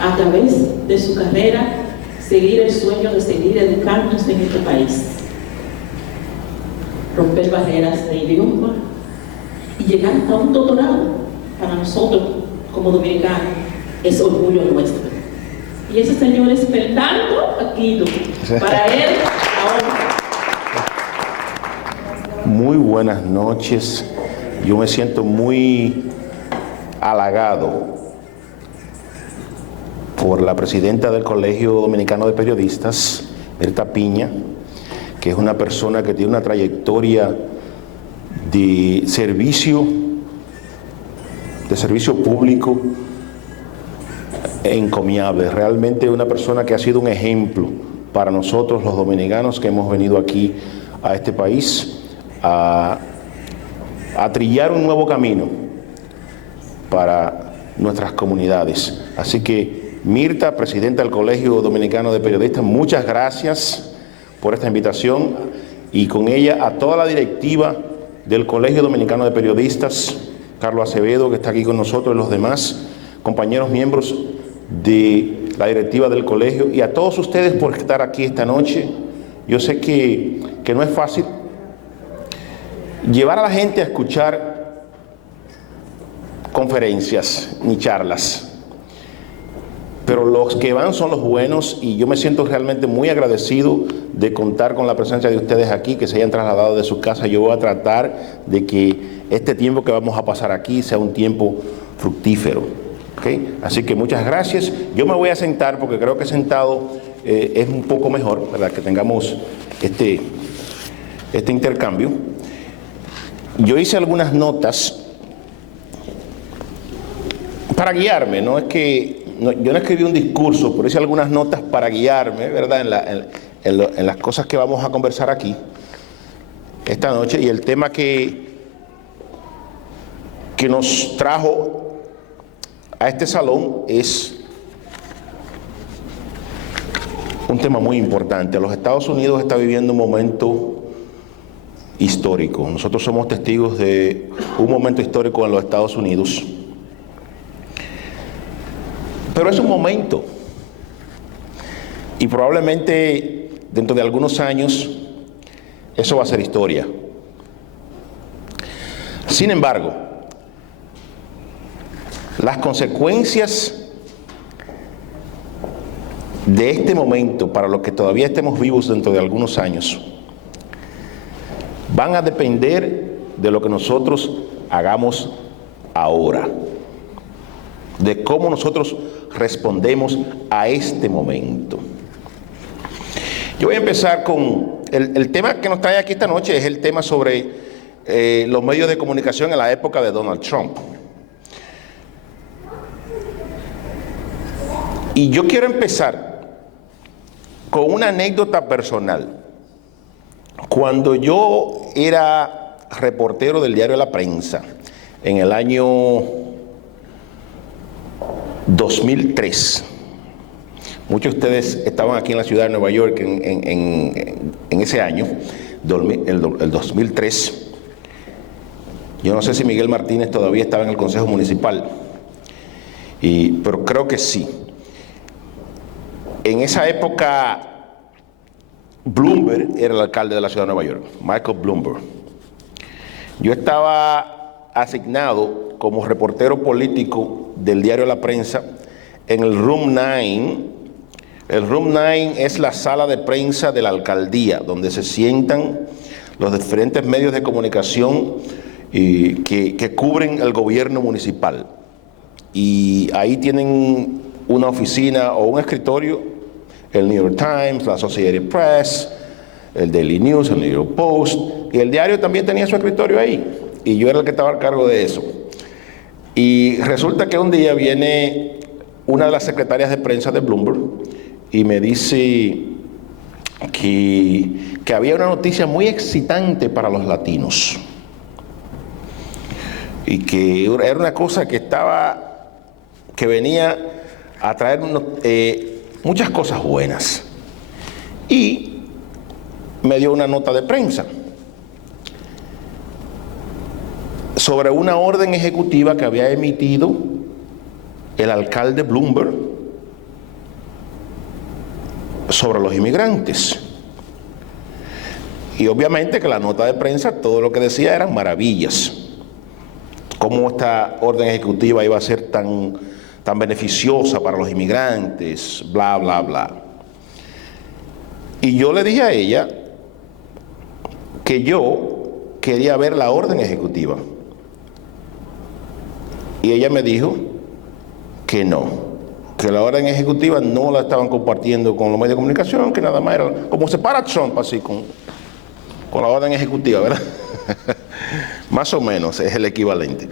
a través de su carrera, seguir el sueño de seguir educándose en este país, romper barreras de idioma y llegar a un doctorado. Para nosotros, como dominicanos, es orgullo nuestro. Y ese señor es Fernando Aquino. Para él, ahora. Muy buenas noches. Yo me siento muy halagado por la presidenta del Colegio Dominicano de Periodistas, Mirta Piña, que es una persona que tiene una trayectoria de servicio público encomiable. Realmente una persona que ha sido un ejemplo para nosotros los dominicanos que hemos venido aquí a este país a trillar un nuevo camino para nuestras comunidades. Así que Mirta, presidenta del Colegio Dominicano de Periodistas, muchas gracias por esta invitación, y con ella a toda la directiva del Colegio Dominicano de Periodistas, Carlos Acevedo, que está aquí con nosotros, y los demás compañeros miembros de la directiva del colegio, y a todos ustedes por estar aquí esta noche. Yo sé que no es fácil llevar a la gente a escuchar conferencias ni charlas, pero los que van son los buenos, y yo me siento realmente muy agradecido de contar con la presencia de ustedes aquí, que se hayan trasladado de su casa. Yo voy a tratar de que este tiempo que vamos a pasar aquí sea un tiempo fructífero. ¿Okay? Así que muchas gracias. Yo me voy a sentar porque creo que sentado es un poco mejor, ¿verdad? Que tengamos este intercambio. Yo hice algunas notas para guiarme, no es que yo no escribí un discurso, pero hice algunas notas para guiarme, ¿verdad? En las cosas que vamos a conversar aquí esta noche, y el tema que nos trajo a este salón es un tema muy importante. Los Estados Unidos está viviendo un momento histórico. Nosotros somos testigos de un momento histórico en los Estados Unidos. Pero es un momento, y probablemente dentro de algunos años eso va a ser historia. Sin embargo, las consecuencias de este momento para los que todavía estemos vivos dentro de algunos años van a depender de lo que nosotros hagamos ahora, de cómo nosotros respondemos a este momento. Yo voy a empezar con el tema que nos trae aquí esta noche, es el tema sobre los medios de comunicación en la época de Donald Trump. Y yo quiero empezar con una anécdota personal. Cuando yo era reportero del diario La Prensa, en el año 2003, muchos de ustedes estaban aquí en la ciudad de Nueva York en ese año, el 2003. Yo no sé si Miguel Martínez todavía estaba en el Consejo Municipal, pero creo que sí. En esa época, Bloomberg era el alcalde de la ciudad de Nueva York, Michael Bloomberg. Yo estaba asignado como reportero político del diario La Prensa en el Room 9. El Room 9 es la sala de prensa de la alcaldía, donde se sientan los diferentes medios de comunicación que cubren el gobierno municipal. Y ahí tienen una oficina o un escritorio, el New York Times, la Associated Press, el Daily News, el New York Post, y el diario también tenía su escritorio ahí, y yo era el que estaba a cargo de eso. Y resulta que un día viene una de las secretarias de prensa de Bloomberg y me dice que había una noticia muy excitante para los latinos, y que era una cosa que venía a traer muchas cosas buenas, y me dio una nota de prensa sobre una orden ejecutiva que había emitido el alcalde Bloomberg sobre los inmigrantes. Y obviamente que la nota de prensa, todo lo que decía eran maravillas. Cómo esta orden ejecutiva iba a ser tan beneficiosa para los inmigrantes, bla, bla, bla. Y yo le dije a ella que yo quería ver la orden ejecutiva. Y ella me dijo que no, que la orden ejecutiva no la estaban compartiendo con los medios de comunicación, que nada más era como se para Trump así con la orden ejecutiva, ¿verdad? Más o menos es el equivalente.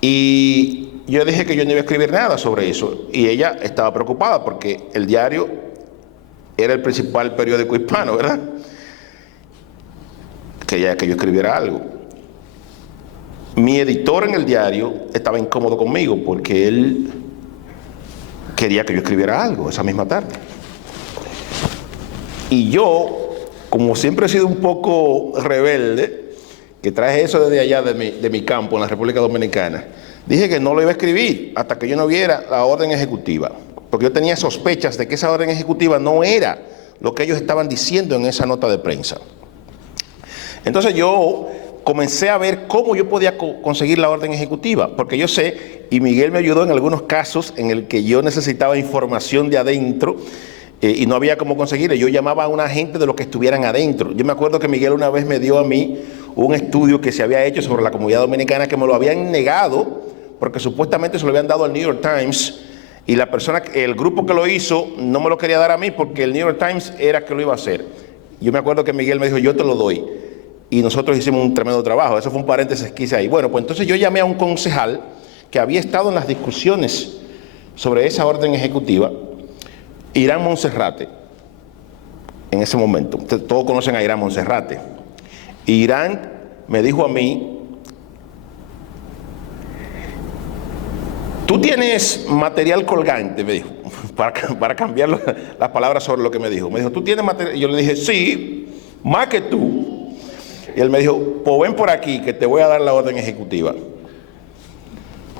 Y yo dije que yo no iba a escribir nada sobre eso, y ella estaba preocupada porque el diario era el principal periódico hispano, ¿verdad? Quería que yo escribiera algo. Mi editor en el diario estaba incómodo conmigo porque él quería que yo escribiera algo esa misma tarde. Y yo, como siempre he sido un poco rebelde, que traje eso desde allá de mi campo en la República Dominicana, dije que no lo iba a escribir hasta que yo no viera la orden ejecutiva, porque yo tenía sospechas de que esa orden ejecutiva no era lo que ellos estaban diciendo en esa nota de prensa. Entonces yo comencé a ver cómo yo podía conseguir la orden ejecutiva, porque yo sé, y Miguel me ayudó en algunos casos en el que yo necesitaba información de adentro y no había cómo conseguirla. Yo llamaba a una gente de los que estuvieran adentro. Yo me acuerdo que Miguel una vez me dio a mí un estudio que se había hecho sobre la comunidad dominicana, que me lo habían negado porque supuestamente se lo habían dado al New York Times, y la persona, el grupo que lo hizo no me lo quería dar a mí porque el New York Times era que lo iba a hacer. Yo me acuerdo que Miguel me dijo, yo te lo doy. Y nosotros hicimos un tremendo trabajo. Eso fue un paréntesis que hice ahí. Bueno, pues entonces yo llamé a un concejal que había estado en las discusiones sobre esa orden ejecutiva, Irán Monserrate, en ese momento. Ustedes todos conocen a Irán Monserrate. Irán me dijo a mí, tú tienes material colgante, me dijo, para cambiar las palabras sobre lo que me dijo. Me dijo, ¿tú tienes material? Y yo le dije, sí, más que tú. Y él me dijo, pues ven por aquí que te voy a dar la orden ejecutiva.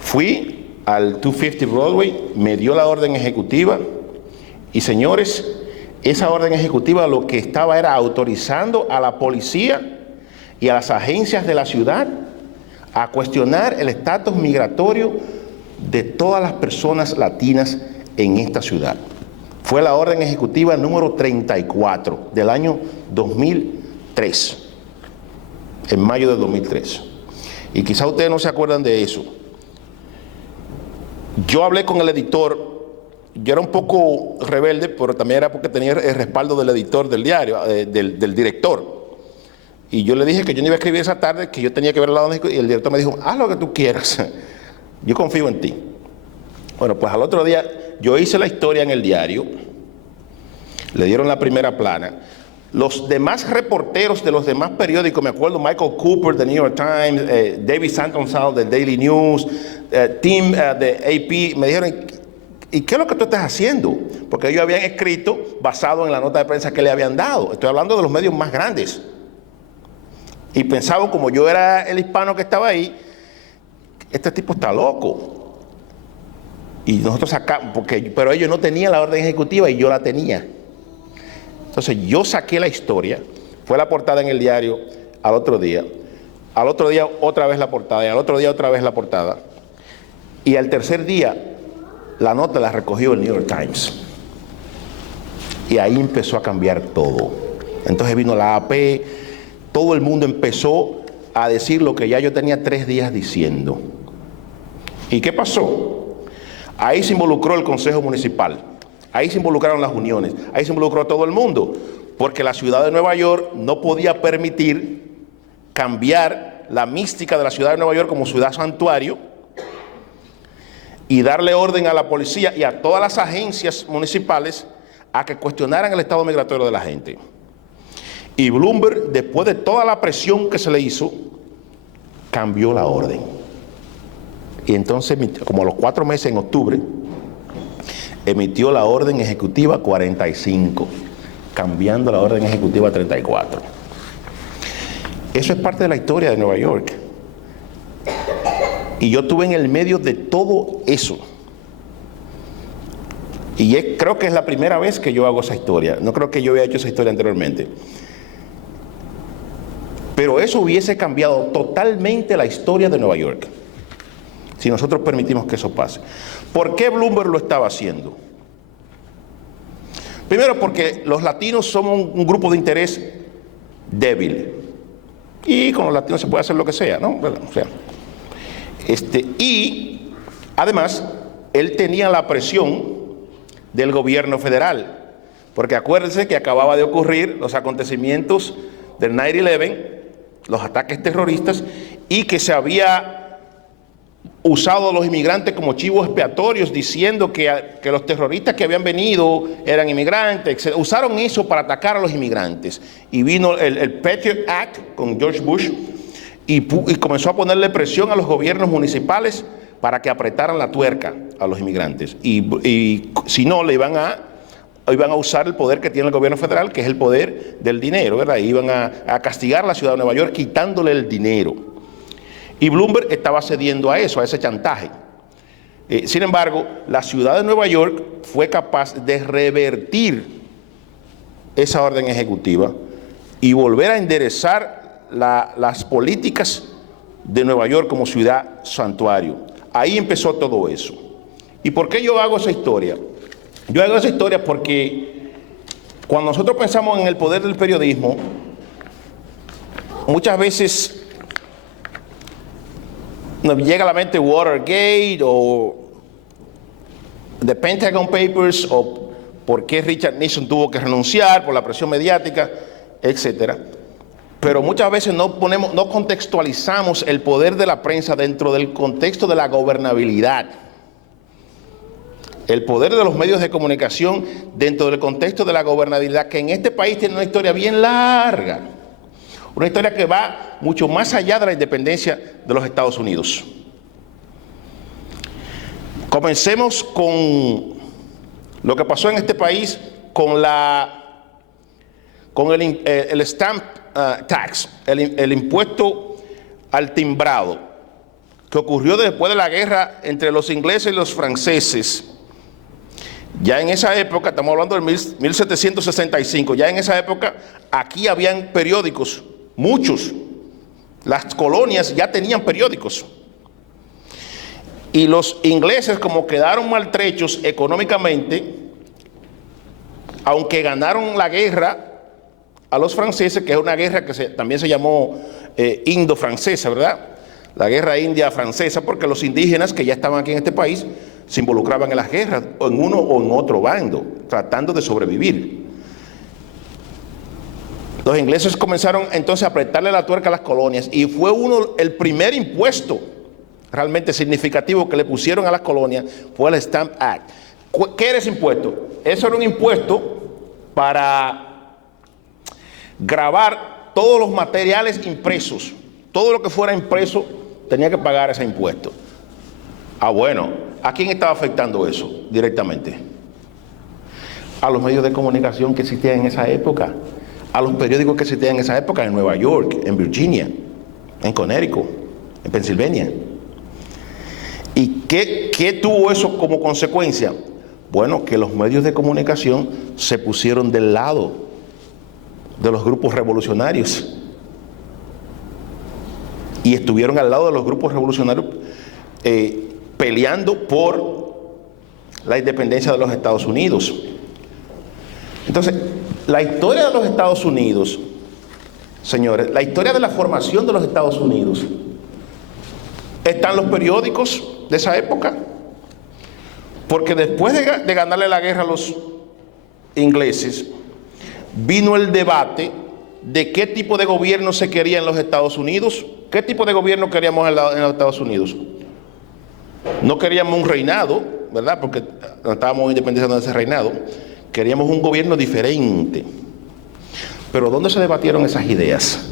Fui al 250 Broadway, me dio la orden ejecutiva y, señores, esa orden ejecutiva lo que estaba era autorizando a la policía y a las agencias de la ciudad a cuestionar el estatus migratorio de todas las personas latinas en esta ciudad. Fue la orden ejecutiva número 34 del año 2003. En mayo de 2003. Y quizá ustedes no se acuerdan de eso. Yo hablé con el editor, yo era un poco rebelde, pero también era porque tenía el respaldo del editor del diario, del director. Y yo le dije que yo no iba a escribir esa tarde, que yo tenía que ver la orden, y el director me dijo, haz lo que tú quieras, yo confío en ti. Bueno, pues al otro día yo hice la historia en el diario, le dieron la primera plana. Los demás reporteros de los demás periódicos, me acuerdo Michael Cooper del New York Times, David Santonsalve del Daily News, Tim de AP, me dijeron, ¿y qué es lo que tú estás haciendo? Porque ellos habían escrito basado en la nota de prensa que le habían dado. Estoy hablando de los medios más grandes. Y pensaban, como yo era el hispano que estaba ahí, este tipo está loco. Y nosotros sacamos, pero ellos no tenían la orden ejecutiva y yo la tenía. Entonces yo saqué la historia, fue la portada en el diario al otro día otra vez la portada, y al otro día otra vez la portada. Y al tercer día la nota la recogió el New York Times. Y ahí empezó a cambiar todo. Entonces vino la AP, todo el mundo empezó a decir lo que ya yo tenía 3 días diciendo. ¿Y qué pasó? Ahí se involucró el Consejo Municipal. Ahí se involucraron las uniones, ahí se involucró todo el mundo, porque la ciudad de Nueva York no podía permitir cambiar la mística de la ciudad de Nueva York como ciudad santuario y darle orden a la policía y a todas las agencias municipales a que cuestionaran el estado migratorio de la gente. Y Bloomberg, después de toda la presión que se le hizo, cambió la orden. Y entonces, como a los 4 meses, en octubre, emitió la orden ejecutiva 45, cambiando la orden ejecutiva 34. Eso es parte de la historia de Nueva York. Y yo estuve en el medio de todo eso. creo que es la primera vez que yo hago esa historia. No creo que yo había hecho esa historia anteriormente. Pero eso hubiese cambiado totalmente la historia de Nueva York, si nosotros permitimos que eso pase. ¿Por qué Bloomberg lo estaba haciendo? Primero, porque los latinos somos un grupo de interés débil. Y con los latinos se puede hacer lo que sea, ¿no? O sea, y además, él tenía la presión del gobierno federal, porque acuérdense que acababa de ocurrir los acontecimientos del 9/11, los ataques terroristas, y que se había usado a los inmigrantes como chivos expiatorios, diciendo que los terroristas que habían venido eran inmigrantes, etc. Usaron eso para atacar a los inmigrantes. Y vino el Patriot Act con George Bush y comenzó a ponerle presión a los gobiernos municipales para que apretaran la tuerca a los inmigrantes. Y si no, iban a usar el poder que tiene el gobierno federal, que es el poder del dinero, ¿verdad? Iban a castigar a la ciudad de Nueva York quitándole el dinero. Y Bloomberg estaba cediendo a eso, a ese chantaje. Sin embargo, la ciudad de Nueva York fue capaz de revertir esa orden ejecutiva y volver a enderezar las políticas de Nueva York como ciudad santuario. Ahí empezó todo eso. ¿Y por qué yo hago esa historia? Yo hago esa historia porque cuando nosotros pensamos en el poder del periodismo, muchas veces nos llega a la mente Watergate o The Pentagon Papers o por qué Richard Nixon tuvo que renunciar por la presión mediática, etcétera. Pero muchas veces no contextualizamos el poder de la prensa dentro del contexto de la gobernabilidad. El poder de los medios de comunicación dentro del contexto de la gobernabilidad, que en este país tiene una historia bien larga. Una historia que va mucho más allá de la independencia de los Estados Unidos. Comencemos con lo que pasó en este país con el stamp tax, el impuesto al timbrado, que ocurrió después de la guerra entre los ingleses y los franceses. Ya en esa época, estamos hablando del 1765, ya en esa época aquí habían periódicos, muchos. Las colonias ya tenían periódicos. Y los ingleses, como quedaron maltrechos económicamente, aunque ganaron la guerra a los franceses, que es una guerra que también se llamó indo-francesa, ¿verdad? La guerra india francesa, porque los indígenas que ya estaban aquí en este país se involucraban en las guerras, o en uno o en otro bando, tratando de sobrevivir. Los ingleses comenzaron entonces a apretarle la tuerca a las colonias y fue el primer impuesto realmente significativo que le pusieron a las colonias fue el Stamp Act. ¿Qué era ese impuesto? Eso era un impuesto para grabar todos los materiales impresos. Todo lo que fuera impreso tenía que pagar ese impuesto. Bueno, ¿a quién estaba afectando eso directamente? A los medios de comunicación que existían en esa época, a los periódicos que existían en esa época en Nueva York, en Virginia, en Connecticut, en Pensilvania. ¿Y qué tuvo eso como consecuencia? Bueno, que los medios de comunicación se pusieron del lado de los grupos revolucionarios y estuvieron al lado de los grupos revolucionarios peleando por la independencia de los Estados Unidos. Entonces, la historia de los Estados Unidos, señores, la historia de la formación de los Estados Unidos, están los periódicos de esa época, porque después de ganarle la guerra a los ingleses, vino el debate de qué tipo de gobierno se quería en los Estados Unidos. ¿Qué tipo de gobierno queríamos en los Estados Unidos? No queríamos un reinado, ¿verdad? Porque estábamos independizando de ese reinado. Queríamos un gobierno diferente. Pero ¿dónde se debatieron esas ideas?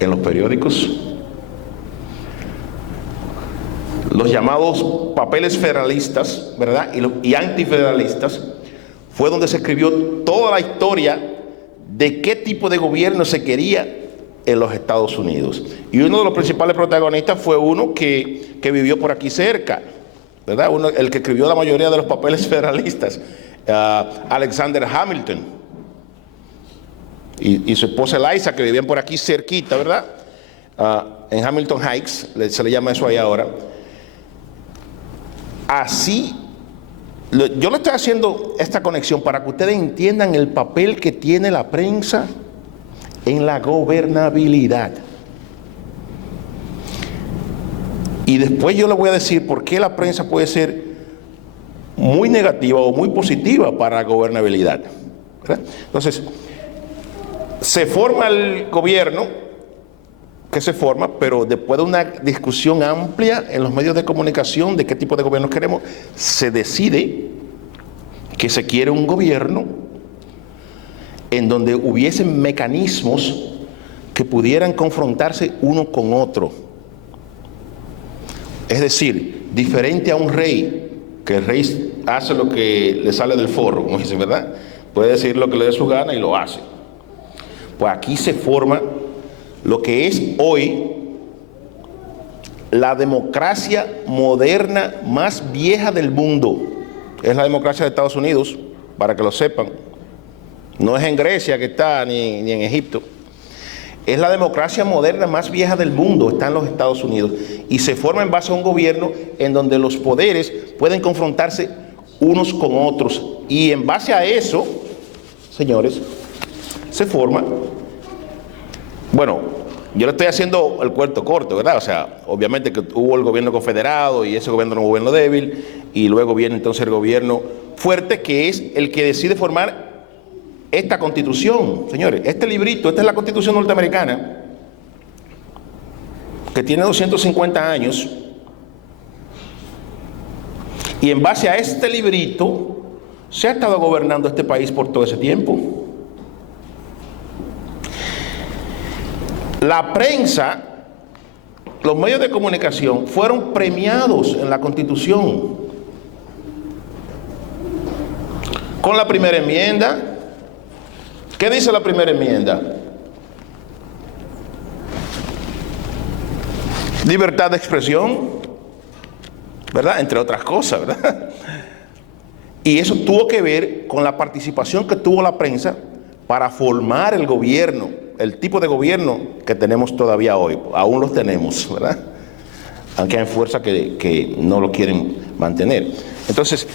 En los periódicos. Los llamados papeles federalistas, ¿verdad? Y antifederalistas, fue donde se escribió toda la historia de qué tipo de gobierno se quería en los Estados Unidos. Y uno de los principales protagonistas fue uno que vivió por aquí cerca, ¿verdad? El que escribió la mayoría de los papeles federalistas, Alexander Hamilton, y su esposa Eliza, que vivían por aquí cerquita, ¿verdad? En Hamilton Heights, se le llama eso ahí ahora. Así, yo le estoy haciendo esta conexión para que ustedes entiendan el papel que tiene la prensa en la gobernabilidad. Y después yo le voy a decir por qué la prensa puede ser muy negativa o muy positiva para la gobernabilidad, ¿verdad? Entonces, se forma el gobierno, que se forma, pero después de una discusión amplia en los medios de comunicación de qué tipo de gobierno queremos, se decide que se quiere un gobierno en donde hubiesen mecanismos que pudieran confrontarse uno con otro. Es decir, diferente a un rey, que el rey hace lo que le sale del forro, como dicen, ¿verdad? Puede decir lo que le dé su gana y lo hace. Pues aquí se forma lo que es hoy la democracia moderna más vieja del mundo. Es la democracia de Estados Unidos, para que lo sepan. No es en Grecia que está, ni en Egipto. Es la democracia moderna más vieja del mundo, está en los Estados Unidos. Y se forma en base a un gobierno en donde los poderes pueden confrontarse unos con otros. Y en base a eso, señores, se forma... Bueno, yo le estoy haciendo el cuento corto, ¿verdad? O sea, obviamente que hubo el gobierno confederado y ese gobierno era un gobierno débil, y luego viene entonces el gobierno fuerte, que es el que decide formar esta constitución. Señores, este librito, esta es la constitución norteamericana, que tiene 250 años, y en base a este librito se ha estado gobernando este país por todo ese tiempo. La prensa, los medios de comunicación fueron premiados en la Constitución con la primera enmienda. ¿Qué dice la primera enmienda? Libertad de expresión, ¿verdad? Entre otras cosas, ¿verdad? Y eso tuvo que ver con la participación que tuvo la prensa para formar el gobierno, el tipo de gobierno que tenemos todavía hoy. Aún los tenemos, ¿verdad? Aunque hay fuerzas que no lo quieren mantener. Entonces,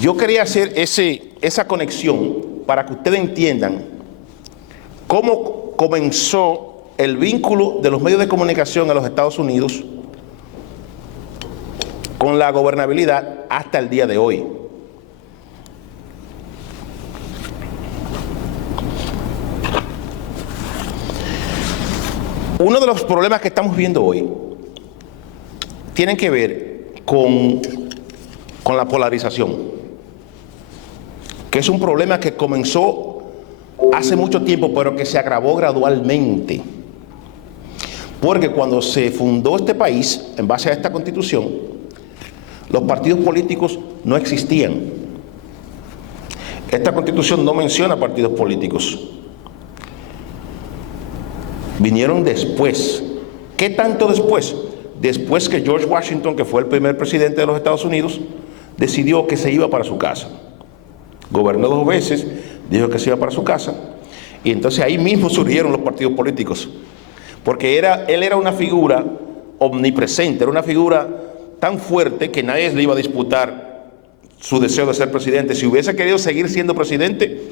yo quería hacer esa conexión para que ustedes entiendan cómo comenzó el vínculo de los medios de comunicación en los Estados Unidos con la gobernabilidad hasta el día de hoy. Uno de los problemas que estamos viendo hoy tienen que ver con la polarización, que es un problema que comenzó hace mucho tiempo, pero que se agravó gradualmente. Porque cuando se fundó este país, en base a esta constitución, los partidos políticos no existían. Esta constitución no menciona partidos políticos. Vinieron después. ¿Qué tanto después? Después que George Washington, que fue el primer presidente de los Estados Unidos, decidió que se iba para su casa. Gobernó 2 veces, dijo que se iba para su casa, y entonces ahí mismo surgieron los partidos políticos, porque él era una figura omnipresente, era una figura tan fuerte que nadie le iba a disputar su deseo de ser presidente. Si hubiese querido seguir siendo presidente,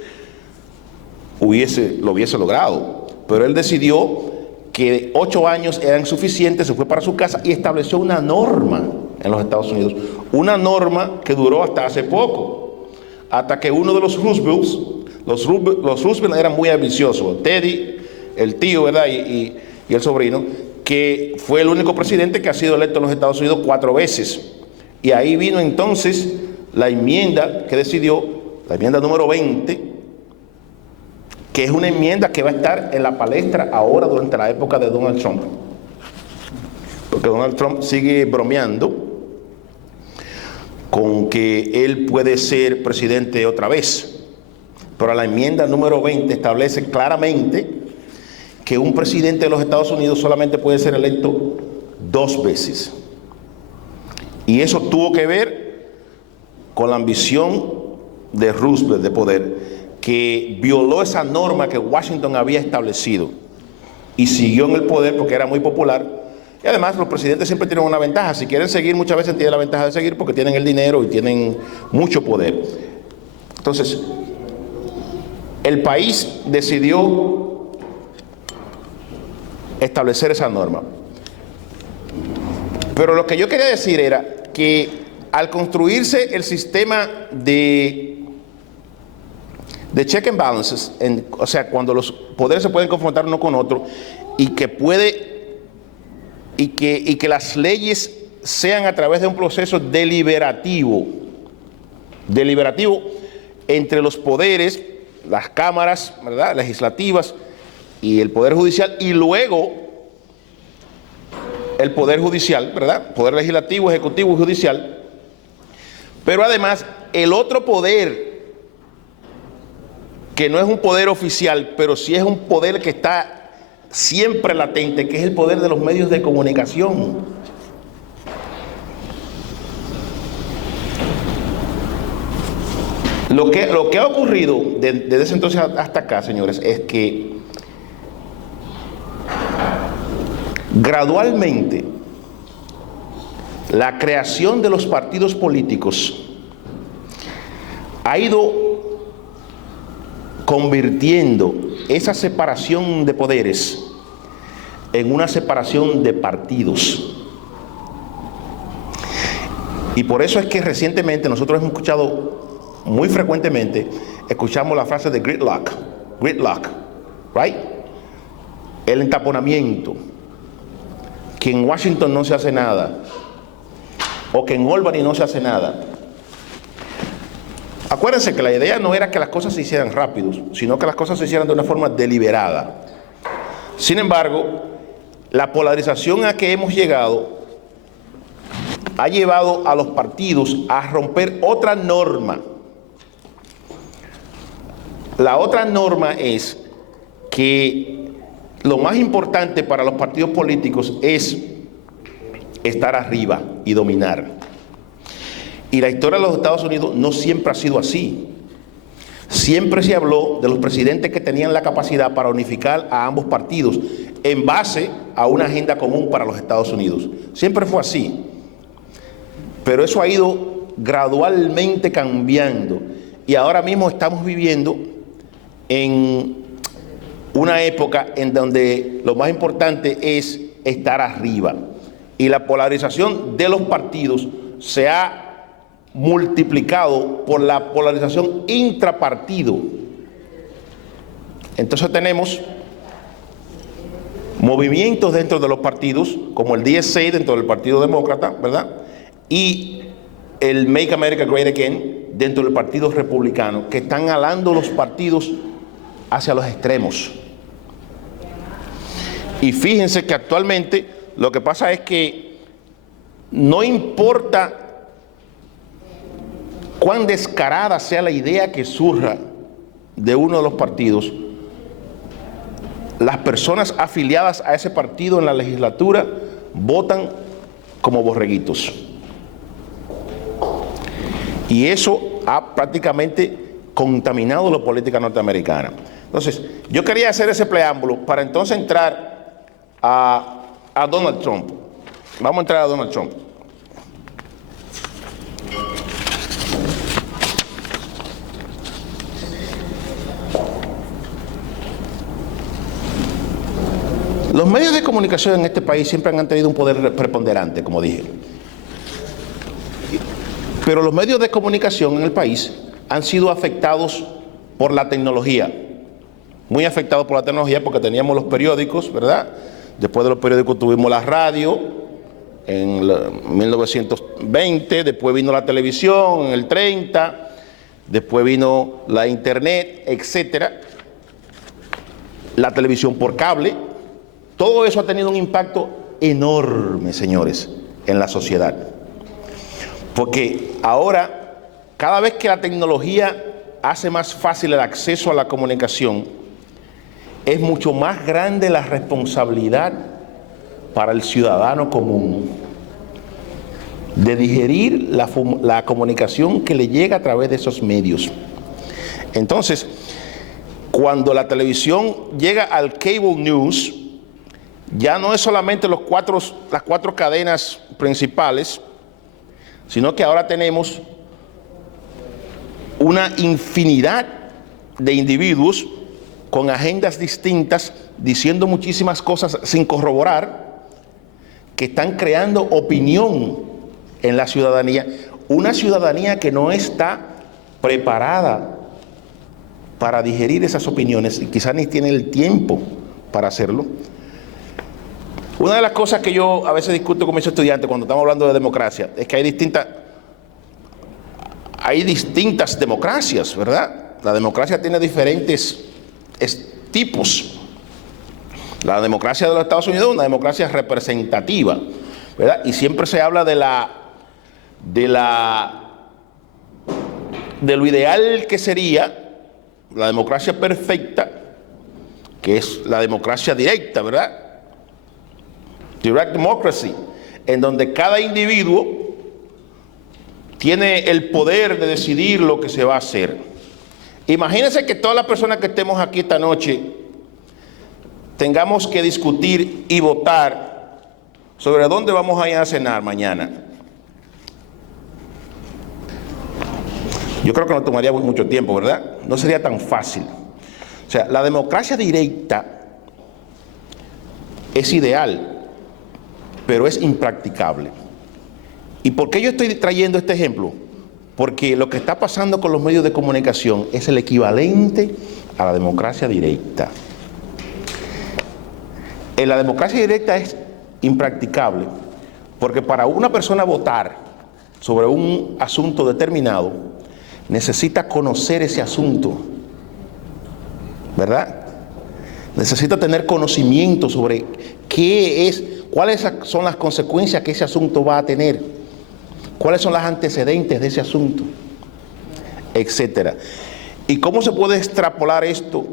lo hubiese logrado. Pero él decidió que 8 años eran suficientes, se fue para su casa y estableció una norma en los Estados Unidos. Una norma que duró hasta hace poco, hasta que uno de los Roosevelts, los Roosevelt eran muy ambiciosos, Teddy, el tío, ¿verdad? Y el sobrino, que fue el único presidente que ha sido electo en los Estados Unidos 4 veces. Y ahí vino entonces la enmienda que decidió, la enmienda número 20, que es una enmienda que va a estar en la palestra ahora durante la época de Donald Trump. Porque Donald Trump sigue bromeando con que él puede ser presidente otra vez. Pero la enmienda número 20 establece claramente que un presidente de los Estados Unidos solamente puede ser electo 2 veces. Y eso tuvo que ver con la ambición de Roosevelt de poder, que violó esa norma que Washington había establecido y siguió en el poder porque era muy popular. Y además los presidentes siempre tienen una ventaja. Si quieren seguir, muchas veces tienen la ventaja de seguir porque tienen el dinero y tienen mucho poder. Entonces, el país decidió establecer esa norma. Pero lo que yo quería decir era que al construirse el sistema de check and balances, o sea, cuando los poderes se pueden confrontar uno con otro y que las leyes sean a través de un proceso deliberativo entre los poderes, las cámaras, ¿verdad?, legislativas y el Poder Judicial, y luego el Poder Judicial, ¿verdad?, Poder Legislativo, Ejecutivo y Judicial, pero además el otro poder, que no es un poder oficial, pero sí es un poder que está siempre latente, que es el poder de los medios de comunicación. Lo que ha ocurrido desde ese entonces hasta acá, señores, es que gradualmente la creación de los partidos políticos ha ido convirtiendo esa separación de poderes en una separación de partidos. Y por eso es que recientemente nosotros hemos escuchado muy frecuentemente, escuchamos la frase de gridlock, right? El entaponamiento, que en Washington no se hace nada, o que en Albany no se hace nada. Acuérdense que la idea no era que las cosas se hicieran rápidos, sino que las cosas se hicieran de una forma deliberada. Sin embargo, la polarización a que hemos llegado ha llevado a los partidos a romper otra norma. La otra norma es que lo más importante para los partidos políticos es estar arriba y dominar. Y la historia de los Estados Unidos no siempre ha sido así. Siempre se habló de los presidentes que tenían la capacidad para unificar a ambos partidos en base a una agenda común para los Estados Unidos. Siempre fue así. Pero eso ha ido gradualmente cambiando. Y ahora mismo estamos viviendo en una época en donde lo más importante es estar arriba. Y la polarización de los partidos se ha multiplicado por la polarización intrapartido. Entonces tenemos movimientos dentro de los partidos, como el DSA dentro del Partido Demócrata, ¿verdad?, y el Make America Great Again dentro del Partido Republicano, que están alando los partidos hacia los extremos. Y fíjense que actualmente lo que pasa es que no importa cuán descarada sea la idea que surja de uno de los partidos, las personas afiliadas a ese partido en la legislatura votan como borreguitos. Y eso ha prácticamente contaminado la política norteamericana. Entonces, yo quería hacer ese preámbulo para entonces entrar a Donald Trump. Vamos a entrar a Donald Trump. Los medios de comunicación en este país siempre han tenido un poder preponderante, como dije. Pero los medios de comunicación en el país han sido afectados por la tecnología. Muy afectados por la tecnología porque teníamos los periódicos, ¿verdad? Después de los periódicos tuvimos la radio en 1920, después vino la televisión en el 30, después vino la internet, etcétera. La televisión por cable. Todo eso ha tenido un impacto enorme, señores, en la sociedad. Porque ahora, cada vez que la tecnología hace más fácil el acceso a la comunicación, es mucho más grande la responsabilidad para el ciudadano común. de digerir la comunicación que le llega a través de esos medios. Entonces, cuando la televisión llega al cable news, ya no es solamente las cuatro cadenas principales, sino que ahora tenemos una infinidad de individuos con agendas distintas, diciendo muchísimas cosas sin corroborar, que están creando opinión en la ciudadanía, una ciudadanía que no está preparada para digerir esas opiniones y quizás ni tiene el tiempo para hacerlo. Una de las cosas que yo a veces discuto con mis estudiantes cuando estamos hablando de democracia es que hay distintas democracias, ¿verdad? La democracia tiene diferentes tipos. La democracia de los Estados Unidos es una democracia representativa, ¿verdad? Y siempre se habla de lo ideal que sería la democracia perfecta, que es la democracia directa, ¿verdad? Direct democracy, en donde cada individuo tiene el poder de decidir lo que se va a hacer. Imagínense que todas las personas que estemos aquí esta noche tengamos que discutir y votar sobre dónde vamos a ir a cenar mañana. Yo creo que no tomaría mucho tiempo, ¿verdad? No sería tan fácil. O sea, la democracia directa es ideal, pero es impracticable. ¿Y por qué yo estoy trayendo este ejemplo? Porque lo que está pasando con los medios de comunicación es el equivalente a la democracia directa. En la democracia directa es impracticable, porque para una persona votar sobre un asunto determinado, necesita conocer ese asunto, ¿verdad? Necesita tener conocimiento sobre cuáles son las consecuencias que ese asunto va a tener, cuáles son los antecedentes de ese asunto, etcétera. ¿Y cómo se puede extrapolar esto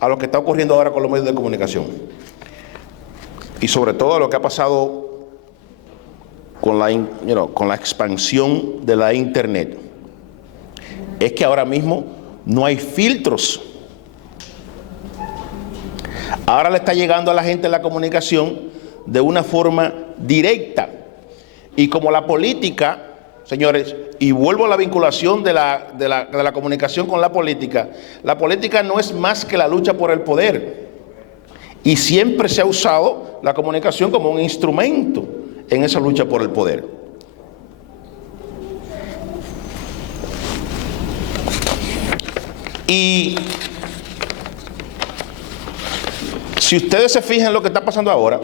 a lo que está ocurriendo ahora con los medios de comunicación? Y sobre todo a lo que ha pasado con la expansión de la Internet. Es que ahora mismo no hay filtros. Ahora le está llegando a la gente la comunicación de una forma directa. Y como la política, señores, y vuelvo a la vinculación de la comunicación con la política no es más que la lucha por el poder. Y siempre se ha usado la comunicación como un instrumento en esa lucha por el poder. Y si ustedes se fijan en lo que está pasando ahora,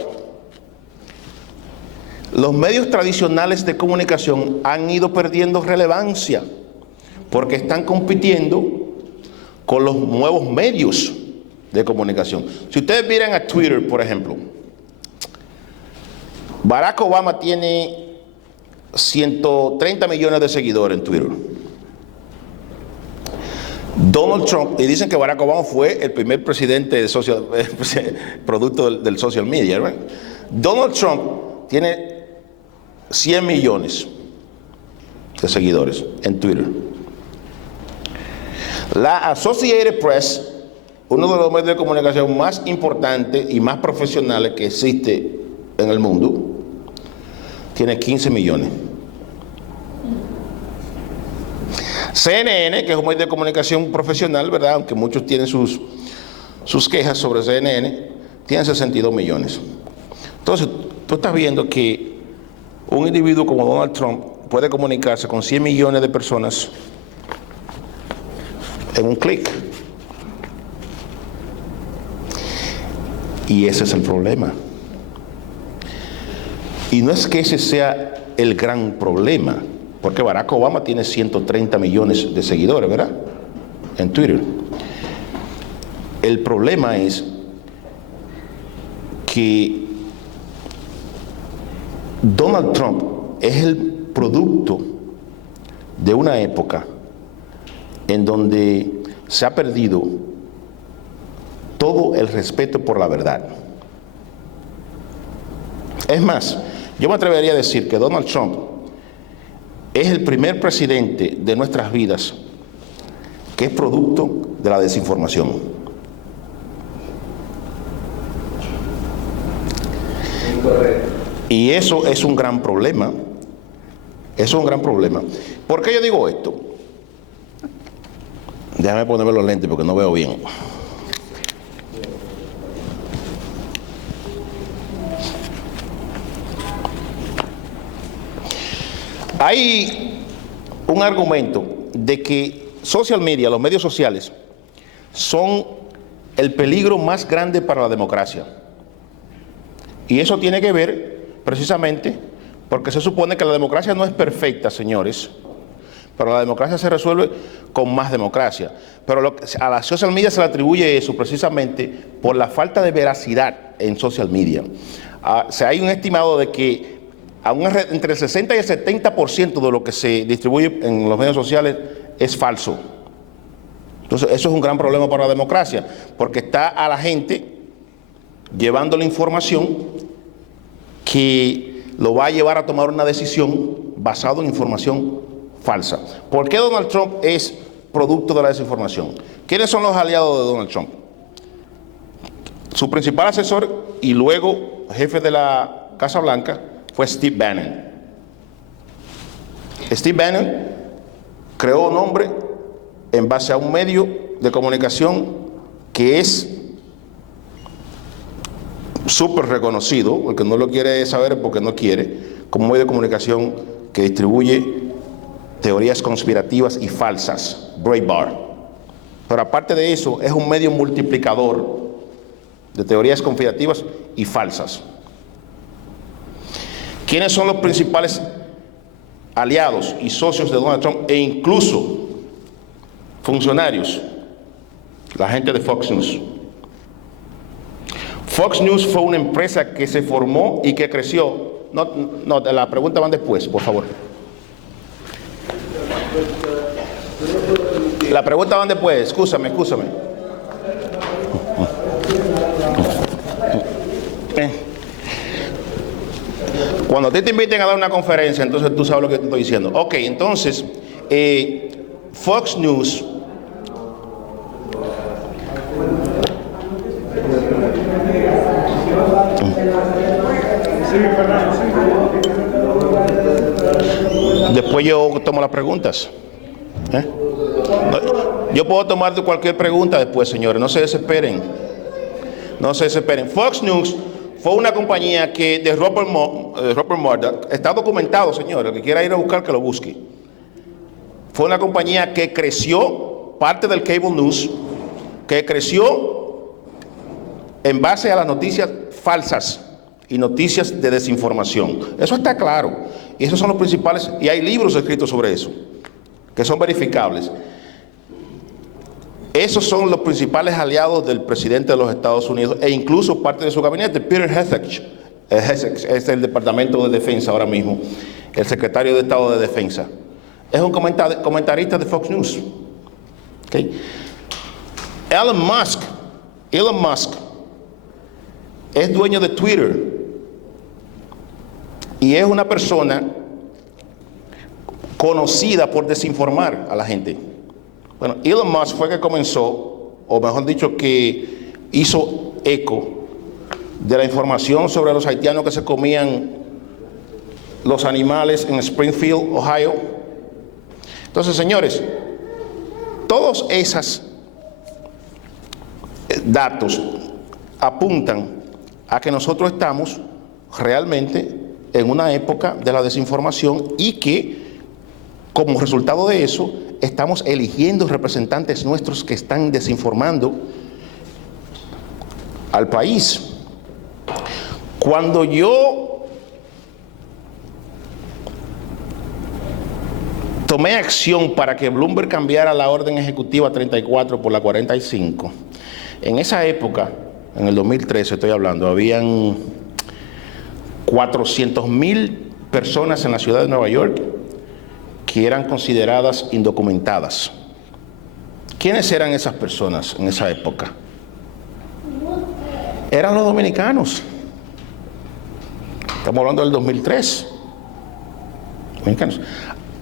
los medios tradicionales de comunicación han ido perdiendo relevancia porque están compitiendo con los nuevos medios de comunicación. Si ustedes miran a Twitter, por ejemplo, Barack Obama tiene 130 millones de seguidores en Twitter. Donald Trump, y dicen que Barack Obama fue el primer presidente producto del social media, ¿verdad? Donald Trump tiene 100 millones de seguidores en Twitter. La Associated Press, uno de los medios de comunicación más importantes y más profesionales que existe en el mundo, tiene 15 millones. CNN, que es un medio de comunicación profesional, ¿verdad? Aunque muchos tienen sus quejas sobre CNN, tiene 62 millones. Entonces, tú estás viendo que un individuo como Donald Trump puede comunicarse con 100 millones de personas en un clic. Y ese es el problema. Y no es que ese sea el gran problema, porque Barack Obama tiene 130 millones de seguidores, ¿verdad? En Twitter. El problema es que Donald Trump es el producto de una época en donde se ha perdido todo el respeto por la verdad. Es más, yo me atrevería a decir que Donald Trump es el primer presidente de nuestras vidas que es producto de la desinformación. Incorrecto. Y eso es un gran problema. Eso es un gran problema. ¿Por qué yo digo esto? Déjame ponerme los lentes porque no veo bien. Hay un argumento de que social media, los medios sociales, son el peligro más grande para la democracia. Y eso tiene que ver precisamente porque se supone que la democracia no es perfecta, señores, pero la democracia se resuelve con más democracia. Pero a la social media se le atribuye eso precisamente por la falta de veracidad en social media. Hay un estimado de que entre el 60 y el 70% de lo que se distribuye en los medios sociales es falso. Entonces, eso es un gran problema para la democracia, porque está a la gente llevando la información que lo va a llevar a tomar una decisión basada en información falsa. ¿Por qué Donald Trump es producto de la desinformación? ¿Quiénes son los aliados de Donald Trump? Su principal asesor y luego jefe de la Casa Blanca fue Steve Bannon. Steve Bannon creó un nombre en base a un medio de comunicación que es súper reconocido, el que no lo quiere saber porque no quiere, como medio de comunicación que distribuye teorías conspirativas y falsas, Breitbart. Pero aparte de eso, es un medio multiplicador de teorías conspirativas y falsas. ¿Quiénes son los principales aliados y socios de Donald Trump e incluso funcionarios? La gente de Fox News. Fox News fue una empresa que se formó y que creció. No, la pregunta van después, por favor. La pregunta van después, escúchame. Cuando a ti te inviten a dar una conferencia, entonces tú sabes lo que te estoy diciendo. Ok, entonces, Fox News después yo tomo las preguntas. Yo puedo tomar cualquier pregunta después, señores, no se desesperen. Fox News fue una compañía que de Rupert Murdoch, está documentado, señores, el que quiera ir a buscar que lo busque. Fue una compañía que creció, parte del cable news, que creció en base a las noticias falsas y noticias de desinformación. Eso está claro. Y esos son los principales, y hay libros escritos sobre eso, que son verificables. Esos son los principales aliados del presidente de los Estados Unidos e incluso parte de su gabinete. Peter Hegseth es el Departamento de Defensa ahora mismo, el secretario de Estado de Defensa. Es un comentarista de Fox News. Okay. Elon Musk es dueño de Twitter y es una persona conocida por desinformar a la gente. Bueno, Elon Musk fue que comenzó, o mejor dicho, que hizo eco de la información sobre los haitianos que se comían los animales en Springfield, Ohio. Entonces, señores, todos esos datos apuntan a que nosotros estamos realmente en una época de la desinformación y que, como resultado de eso, estamos eligiendo representantes nuestros que están desinformando al país. Cuando yo tomé acción para que Bloomberg cambiara la orden ejecutiva 34 por la 45, en esa época, en el 2013 estoy hablando, habían 400,000 personas en la ciudad de Nueva York que eran consideradas indocumentadas. ¿Quiénes eran esas personas en esa época? Eran los dominicanos. Estamos hablando del 2003. Dominicanos.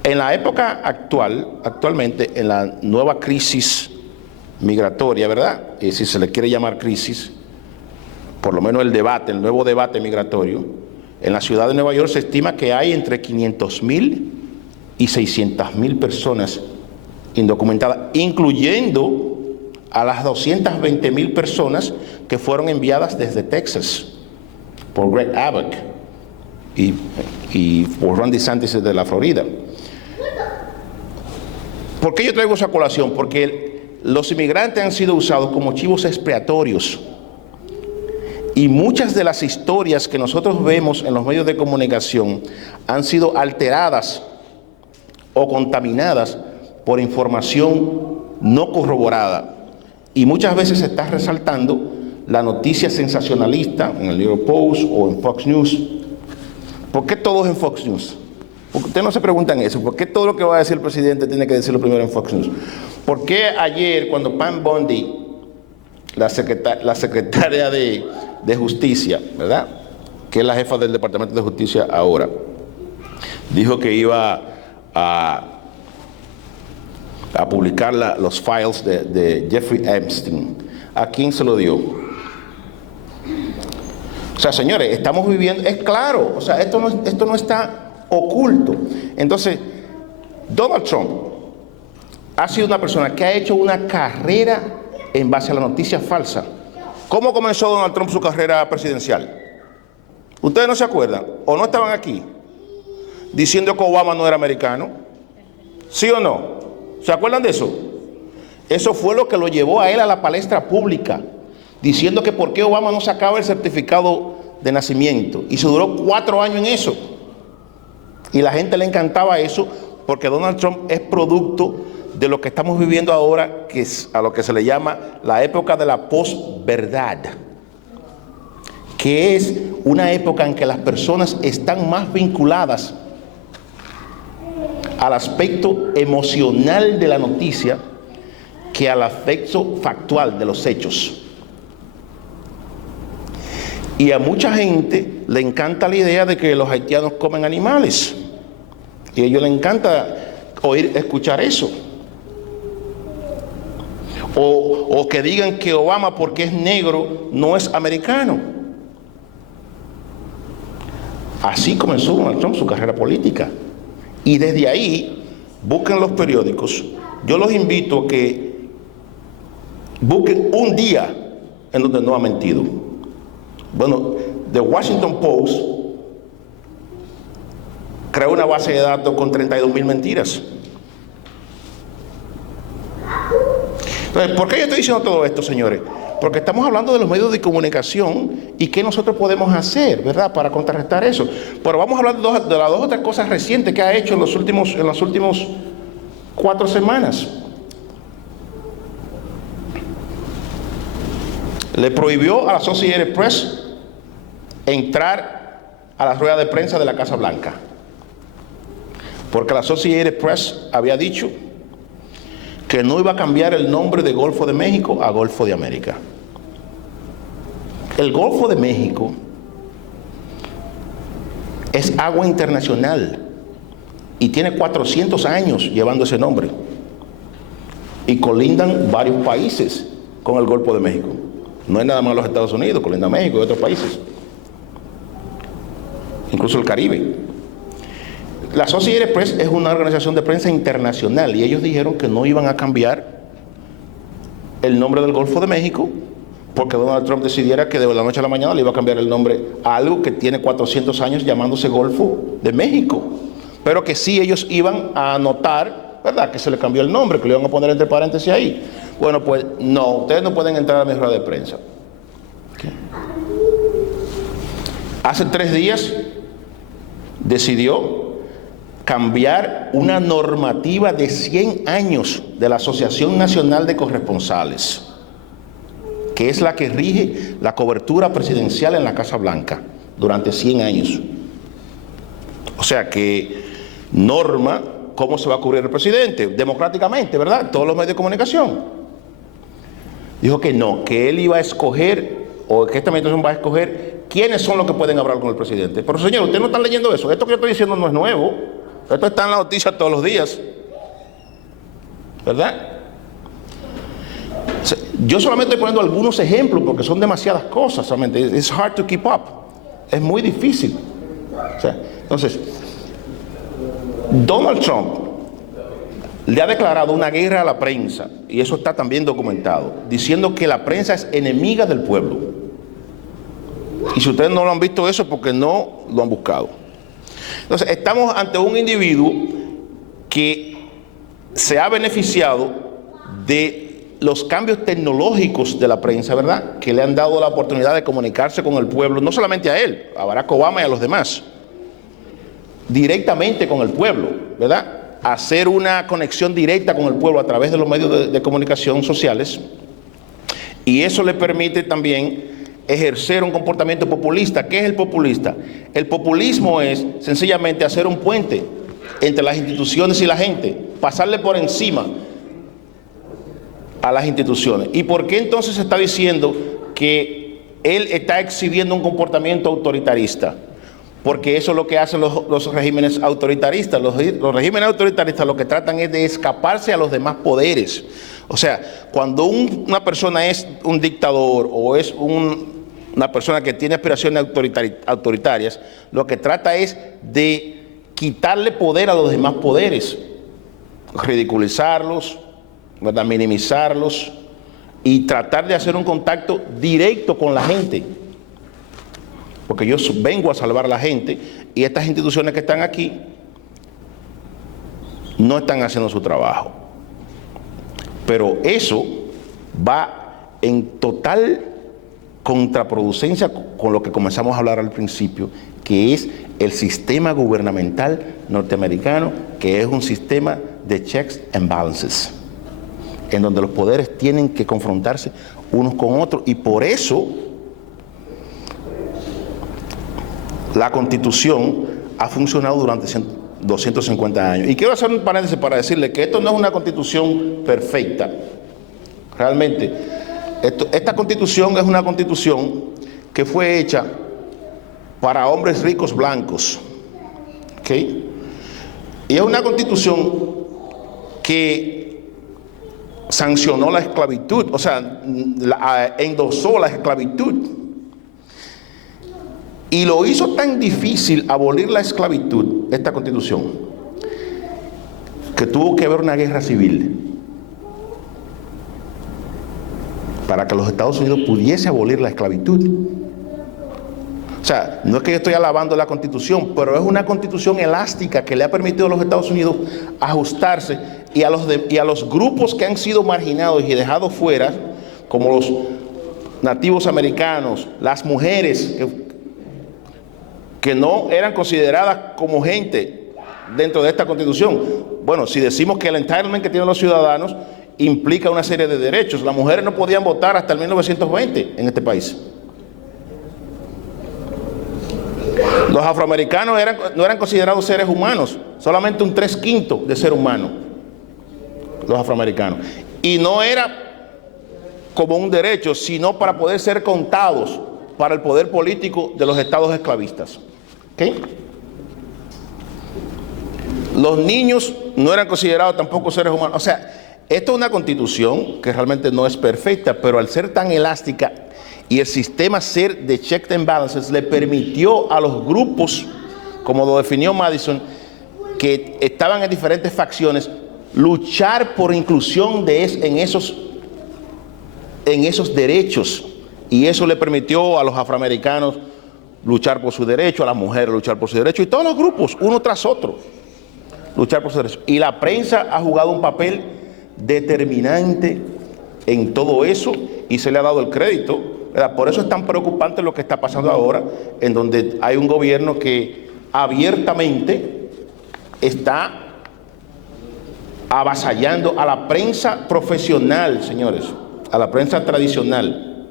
En la época actualmente, en la nueva crisis migratoria, ¿verdad? Si se le quiere llamar crisis, por lo menos el nuevo debate migratorio, en la ciudad de Nueva York se estima que hay entre 500,000 y 600,000 personas indocumentadas, incluyendo a las 220,000 personas que fueron enviadas desde Texas por Greg Abbott y por Ron DeSantis de la Florida. ¿Por qué yo traigo esa colación? Porque los inmigrantes han sido usados como chivos expiatorios. Y muchas de las historias que nosotros vemos en los medios de comunicación han sido alteradas o contaminadas por información no corroborada. Y muchas veces se está resaltando la noticia sensacionalista en el New York Post o en Fox News. ¿Por qué todo es en Fox News? Porque ustedes no se preguntan eso. ¿Por qué todo lo que va a decir el presidente tiene que decirlo primero en Fox News? ¿Por qué ayer, cuando Pam Bondi, la secretaria de Justicia, ¿verdad?, que es la jefa del Departamento de Justicia ahora, dijo que iba a publicar los files de Jeffrey Epstein? ¿A quién se lo dio? O sea, señores, estamos viviendo, es claro, o sea, esto no está oculto. Entonces, Donald Trump ha sido una persona que ha hecho una carrera en base a la noticia falsa. ¿Cómo comenzó Donald Trump su carrera presidencial? ¿Ustedes no se acuerdan? ¿O no estaban aquí? Diciendo que Obama no era americano. ¿Sí o no? ¿Se acuerdan de eso? Eso fue lo que lo llevó a él a la palestra pública, diciendo que por qué Obama no sacaba el certificado de nacimiento. Y se duró 4 años en eso. Y la gente le encantaba eso, porque Donald Trump es producto de lo que estamos viviendo ahora, que es a lo que se le llama la época de la posverdad, que es una época en que las personas están más vinculadas al aspecto emocional de la noticia que al aspecto factual de los hechos. Y a mucha gente le encanta la idea de que los haitianos comen animales, y a ellos les encanta escuchar eso. O que digan que Obama, porque es negro, no es americano. Así comenzó Donald Trump su carrera política. Y desde ahí, busquen los periódicos. Yo los invito a que busquen un día en donde no ha mentido. Bueno, The Washington Post creó una base de datos con 32,000 mentiras. Entonces, ¿por qué yo estoy diciendo todo esto, señores? Porque estamos hablando de los medios de comunicación y qué nosotros podemos hacer, ¿verdad?, para contrarrestar eso. Pero vamos a hablar de las 2 o 3 cosas recientes que ha hecho en las últimas 4 semanas. Le prohibió a la Associated Press entrar a la rueda de prensa de la Casa Blanca, porque la Associated Press había dicho que no iba a cambiar el nombre de Golfo de México a Golfo de América. El Golfo de México es agua internacional y tiene 400 años llevando ese nombre. Y colindan varios países con el Golfo de México. No es nada más los Estados Unidos, colinda México y otros países. Incluso el Caribe. La Associated Press es una organización de prensa internacional y ellos dijeron que no iban a cambiar el nombre del Golfo de México porque Donald Trump decidiera que de la noche a la mañana le iba a cambiar el nombre a algo que tiene 400 años llamándose Golfo de México, pero que sí ellos iban a anotar, ¿verdad?, que se le cambió el nombre, que le iban a poner entre paréntesis ahí. Bueno, pues no, ustedes no pueden entrar a mi rueda de prensa. ¿Okay? Hace 3 días decidió cambiar una normativa de 100 años de la Asociación Nacional de Corresponsales, que es la que rige la cobertura presidencial en la Casa Blanca durante 100 años. O sea que norma cómo se va a cubrir el presidente, democráticamente, ¿verdad? Todos los medios de comunicación. Dijo que no, que él iba a escoger, o que esta administración va a escoger quiénes son los que pueden hablar con el presidente. Pero señor, ustedes no están leyendo eso. Esto que yo estoy diciendo no es nuevo. Esto está en la noticia todos los días, ¿verdad? Yo solamente estoy poniendo algunos ejemplos porque son demasiadas cosas, solamente. It's hard to keep up. Es muy difícil. O sea, entonces, Donald Trump le ha declarado una guerra a la prensa, y eso está también documentado, diciendo que la prensa es enemiga del pueblo. Y si ustedes no lo han visto eso, es porque no lo han buscado. Entonces, estamos ante un individuo que se ha beneficiado de los cambios tecnológicos de la prensa, ¿verdad? Que le han dado la oportunidad de comunicarse con el pueblo, no solamente a él, a Barack Obama y a los demás, directamente con el pueblo, ¿verdad? Hacer una conexión directa con el pueblo a través de los medios de comunicación sociales, y eso le permite también ejercer un comportamiento populista. ¿Qué es el populista? El populismo es sencillamente hacer un puente entre las instituciones y la gente, pasarle por encima a las instituciones. ¿Y por qué entonces se está diciendo que él está exhibiendo un comportamiento autoritarista? Porque eso es lo que hacen los regímenes autoritaristas. Los regímenes autoritaristas lo que tratan es de escaparse a los demás poderes. O sea, cuando una persona es un dictador o es una persona que tiene aspiraciones autoritarias, lo que trata es de quitarle poder a los demás poderes, ridiculizarlos, ¿verdad? Minimizarlos y tratar de hacer un contacto directo con la gente. Porque yo vengo a salvar a la gente y estas instituciones que están aquí no están haciendo su trabajo. Pero eso va en total contraproducencia con lo que comenzamos a hablar al principio, que es el sistema gubernamental norteamericano, que es un sistema de checks and balances, en donde los poderes tienen que confrontarse unos con otros, y por eso la Constitución ha funcionado durante 250 años. Y quiero hacer un paréntesis para decirle que esto no es una Constitución perfecta. Realmente, esta Constitución es una Constitución que fue hecha para hombres ricos blancos. ¿Okay? Y es una Constitución que sancionó la esclavitud, o sea, endosó la esclavitud. Y lo hizo tan difícil abolir la esclavitud, esta Constitución, que tuvo que haber una guerra civil para que los Estados Unidos pudiese abolir la esclavitud. O sea, no es que yo estoy alabando la Constitución, pero es una Constitución elástica que le ha permitido a los Estados Unidos ajustarse, y a los grupos que han sido marginados y dejados fuera, como los nativos americanos, las mujeres que no eran consideradas como gente dentro de esta Constitución. Bueno, si decimos que el entitlement que tienen los ciudadanos implica una serie de derechos, las mujeres no podían votar hasta el 1920 en este país. Los afroamericanos no eran considerados seres humanos, solamente un 3/5 de ser humano, los afroamericanos. Y no era como un derecho, sino para poder ser contados para el poder político de los estados esclavistas. ¿Okay? Los niños no eran considerados tampoco seres humanos. O sea, esto es una Constitución que realmente no es perfecta, pero al ser tan elástica y el sistema ser de checks and balances, le permitió a los grupos, como lo definió Madison, que estaban en diferentes facciones, luchar por inclusión en esos derechos. Y eso le permitió a los afroamericanos luchar por su derecho, a las mujeres luchar por su derecho, y todos los grupos, uno tras otro, luchar por su derecho. Y la prensa ha jugado un papel determinante en todo eso, y se le ha dado el crédito, ¿verdad? Por eso es tan preocupante lo que está pasando ahora, en donde hay un gobierno que abiertamente está avasallando a la prensa profesional, señores, a la prensa tradicional.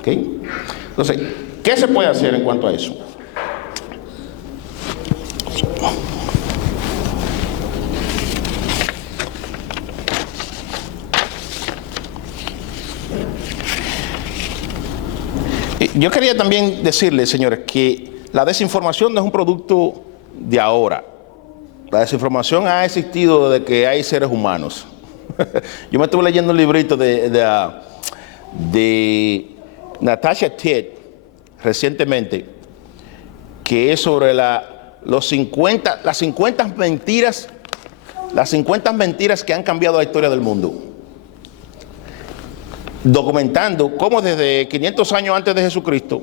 ¿Okay? Entonces, ¿qué se puede hacer en cuanto a eso? Yo quería también decirles, señores, que la desinformación no es un producto de ahora. La desinformación ha existido desde que hay seres humanos. Yo me estuve leyendo un librito de Natasha Tidd recientemente, que es sobre las 50 mentiras que han cambiado la historia del mundo, documentando cómo desde 500 años antes de Jesucristo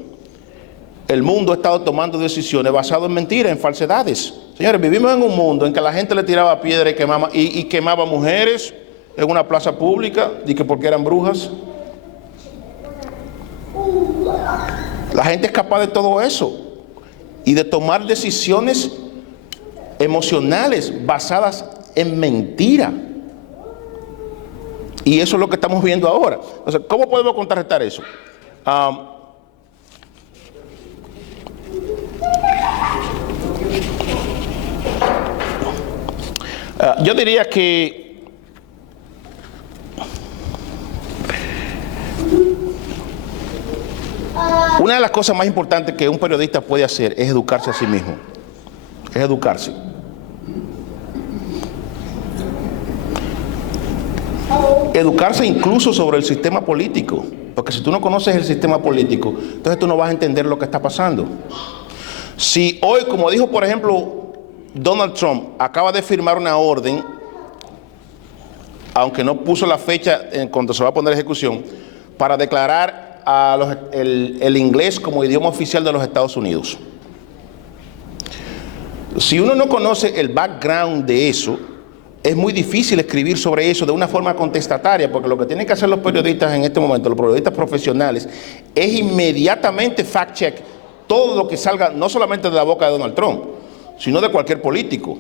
el mundo ha estado tomando decisiones basadas en mentiras, en falsedades. Señores, vivimos en un mundo en que la gente le tiraba piedra y quemaba mujeres en una plaza pública, y que porque eran brujas. La gente es capaz de todo eso y de tomar decisiones emocionales basadas en mentira. Y eso es lo que estamos viendo ahora. Entonces, ¿cómo podemos contrarrestar eso? Yo diría que una de las cosas más importantes que un periodista puede hacer es educarse a sí mismo. Es educarse. Educarse incluso sobre el sistema político. Porque si tú no conoces el sistema político, entonces tú no vas a entender lo que está pasando. Si hoy, como dijo por ejemplo Donald Trump, acaba de firmar una orden, aunque no puso la fecha en cuando se va a poner ejecución, para declarar el inglés como idioma oficial de los Estados Unidos. Si uno no conoce el background de eso, es muy difícil escribir sobre eso de una forma contestataria, porque lo que tienen que hacer los periodistas en este momento, los periodistas profesionales, es inmediatamente fact-check todo lo que salga, no solamente de la boca de Donald Trump, sino de cualquier político.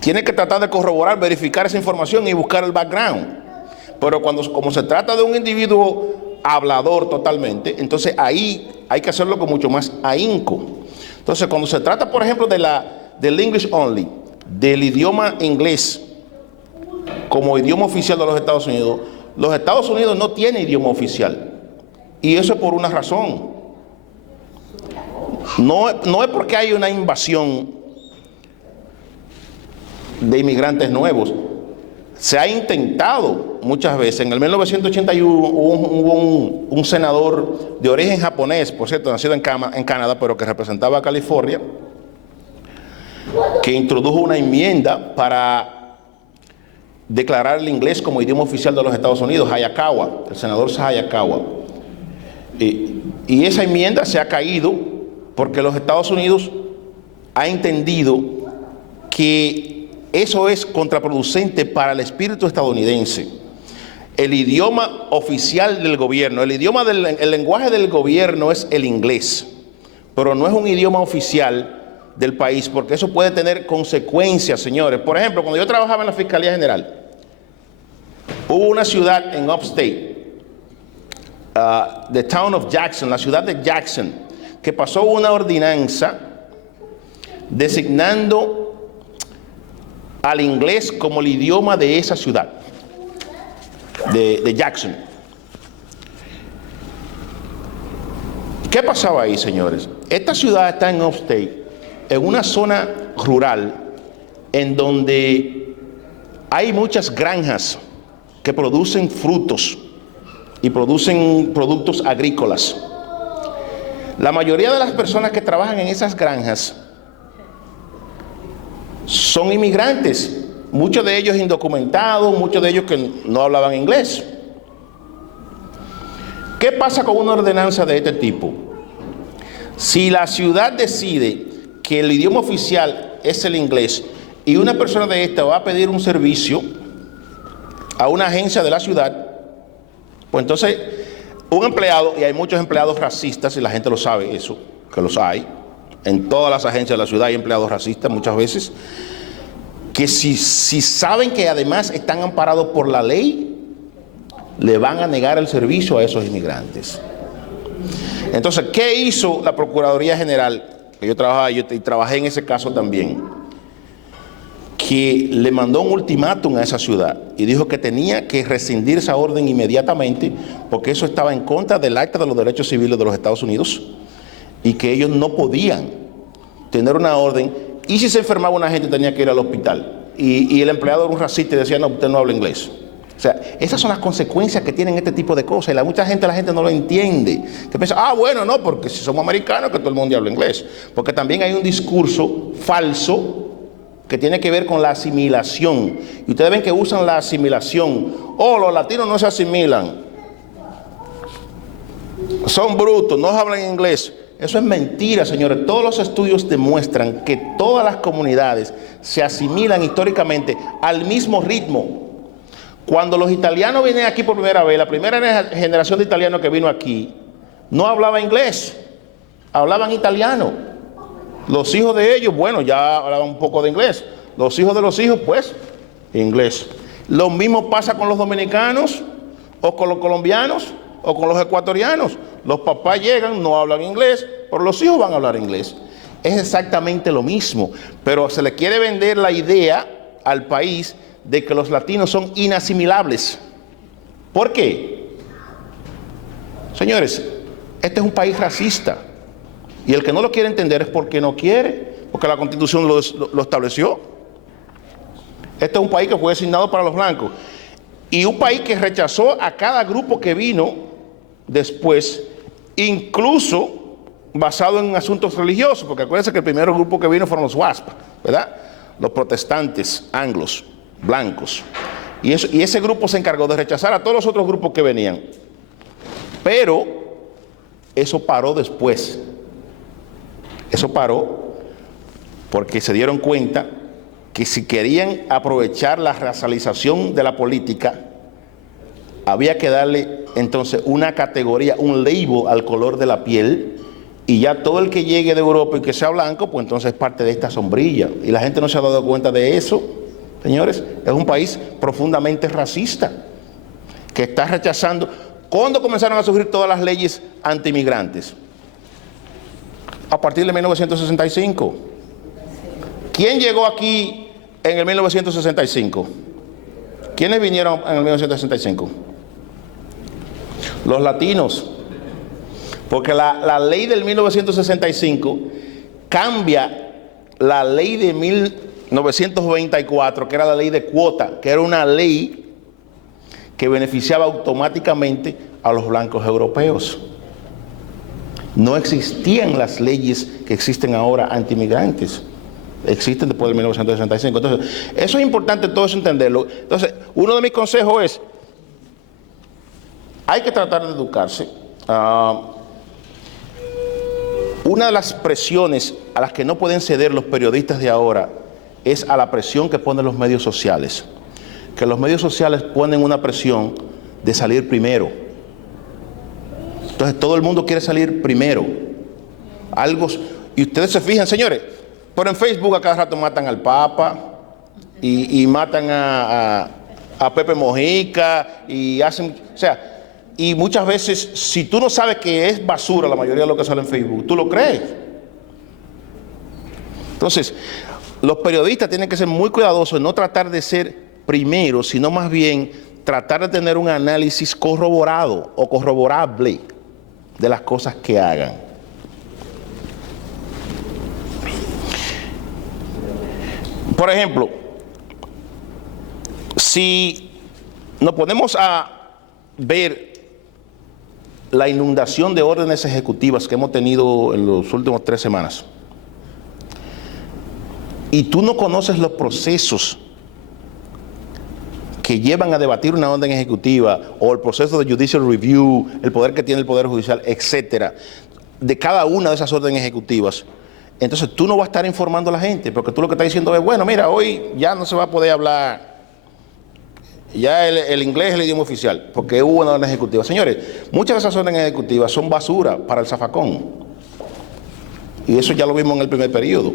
Tiene que tratar de corroborar, verificar esa información y buscar el background. Pero como se trata de un individuo hablador totalmente, entonces ahí hay que hacerlo con mucho más ahínco. Entonces, cuando se trata, por ejemplo, del English only, del idioma inglés como idioma oficial de los Estados Unidos no tienen idioma oficial. Y eso es por una razón. No es porque hay una invasión de inmigrantes nuevos. Se ha intentado muchas veces. En el 1981 hubo un senador de origen japonés, por cierto, nacido en Canadá, pero que representaba a California, que introdujo una enmienda para declarar el inglés como idioma oficial de los Estados Unidos, Hayakawa, el senador Hayakawa. Y esa enmienda se ha caído porque los Estados Unidos ha entendido que eso es contraproducente para el espíritu estadounidense. El idioma oficial del gobierno, el lenguaje del gobierno es el inglés, pero no es un idioma oficial del país, porque eso puede tener consecuencias, señores. Por ejemplo, cuando yo trabajaba en la Fiscalía General, hubo una ciudad en Upstate, the town of Jackson, la ciudad de Jackson, que pasó una ordenanza designando al inglés como el idioma de esa ciudad, de Jackson. ¿Qué pasaba ahí, señores? Esta ciudad está en Upstate, en una zona rural, en donde hay muchas granjas que producen frutos y producen productos agrícolas. La mayoría de las personas que trabajan en esas granjas son inmigrantes, muchos de ellos indocumentados, muchos de ellos que no hablaban inglés. ¿Qué pasa con una ordenanza de este tipo? Si la ciudad decide que el idioma oficial es el inglés y una persona de esta va a pedir un servicio a una agencia de la ciudad, pues entonces un empleado, y hay muchos empleados racistas y la gente lo sabe eso, que los hay, en todas las agencias de la ciudad hay empleados racistas muchas veces, que si saben que además están amparados por la ley, le van a negar el servicio a esos inmigrantes. Entonces, ¿qué hizo la Procuraduría General? Que yo trabajé en ese caso también, que le mandó un ultimátum a esa ciudad y dijo que tenía que rescindir esa orden inmediatamente porque eso estaba en contra del Acta de los Derechos Civiles de los Estados Unidos y que ellos no podían tener una orden Y si se enfermaba una gente tenía que ir al hospital. Y el empleado era un racista y decía, no, usted no habla inglés. O sea, esas son las consecuencias que tienen este tipo de cosas. Y la gente no lo entiende. Que piensa, bueno, no, porque si somos americanos, que todo el mundo habla inglés. Porque también hay un discurso falso que tiene que ver con la asimilación. Y ustedes ven que usan la asimilación. Los latinos no se asimilan. Son brutos, no hablan inglés. Eso es mentira, señores. Todos los estudios demuestran que todas las comunidades se asimilan históricamente al mismo ritmo. Cuando los italianos vienen aquí por primera vez, la primera generación de italianos que vino aquí, no hablaba inglés, hablaban italiano. Los hijos de ellos, bueno, ya hablaban un poco de inglés. Los hijos de los hijos, pues, inglés. Lo mismo pasa con los dominicanos, o con los colombianos, o con los ecuatorianos. Los papás llegan, no hablan inglés, pero los hijos van a hablar inglés. Es exactamente lo mismo, pero se le quiere vender la idea al país de que los latinos son inasimilables. ¿Por qué? Señores, este es un país racista. Y el que no lo quiere entender es porque no quiere, porque la Constitución lo estableció. Este es un país que fue designado para los blancos. Y un país que rechazó a cada grupo que vino después, incluso basado en asuntos religiosos, porque acuérdense que el primer grupo que vino fueron los WASP, ¿verdad? Los protestantes anglos, blancos. Y ese grupo se encargó de rechazar a todos los otros grupos que venían. Pero eso paró después. Eso paró porque se dieron cuenta que si querían aprovechar la racialización de la política, había que darle entonces una categoría, un label al color de la piel, y ya todo el que llegue de Europa y que sea blanco, pues entonces es parte de esta sombrilla. Y la gente no se ha dado cuenta de eso, señores. Es un país profundamente racista, que está rechazando. ¿Cuándo comenzaron a surgir todas las leyes antimigrantes? A partir de 1965. ¿Quién llegó aquí en el 1965? ¿Quiénes vinieron en el 1965? Los latinos. Porque la ley del 1965 cambia la ley de 1924, que era la ley de cuota, que era una ley que beneficiaba automáticamente a los blancos europeos. No existían las leyes que existen ahora antimigrantes. Existen después de 1965. Entonces, eso es importante todo eso entenderlo. Entonces, uno de mis consejos es, hay que tratar de educarse. Una de las presiones a las que no pueden ceder los periodistas de ahora es a la presión que ponen los medios sociales. Que los medios sociales ponen una presión de salir primero. Entonces todo el mundo quiere salir primero. Y ustedes se fijan, señores, pero en Facebook a cada rato matan al Papa y matan a Pepe Mojica y hacen, o sea, y muchas veces, si tú no sabes que es basura la mayoría de lo que sale en Facebook, tú lo crees. Entonces, los periodistas tienen que ser muy cuidadosos en no tratar de ser primeros, sino más bien tratar de tener un análisis corroborado o corroborable de las cosas que hagan. Por ejemplo, si nos ponemos a ver la inundación de órdenes ejecutivas que hemos tenido en los últimos 3 semanas, y tú no conoces los procesos que llevan a debatir una orden ejecutiva, o el proceso de judicial review, el poder que tiene el Poder Judicial, etcétera, de cada una de esas órdenes ejecutivas, entonces tú no vas a estar informando a la gente, porque tú lo que estás diciendo es, bueno, mira, hoy ya no se va a poder hablar, ya el inglés es el idioma oficial, porque hubo una orden ejecutiva. Señores, muchas de esas órdenes ejecutivas son basura para el zafacón. Y eso ya lo vimos en el primer periodo.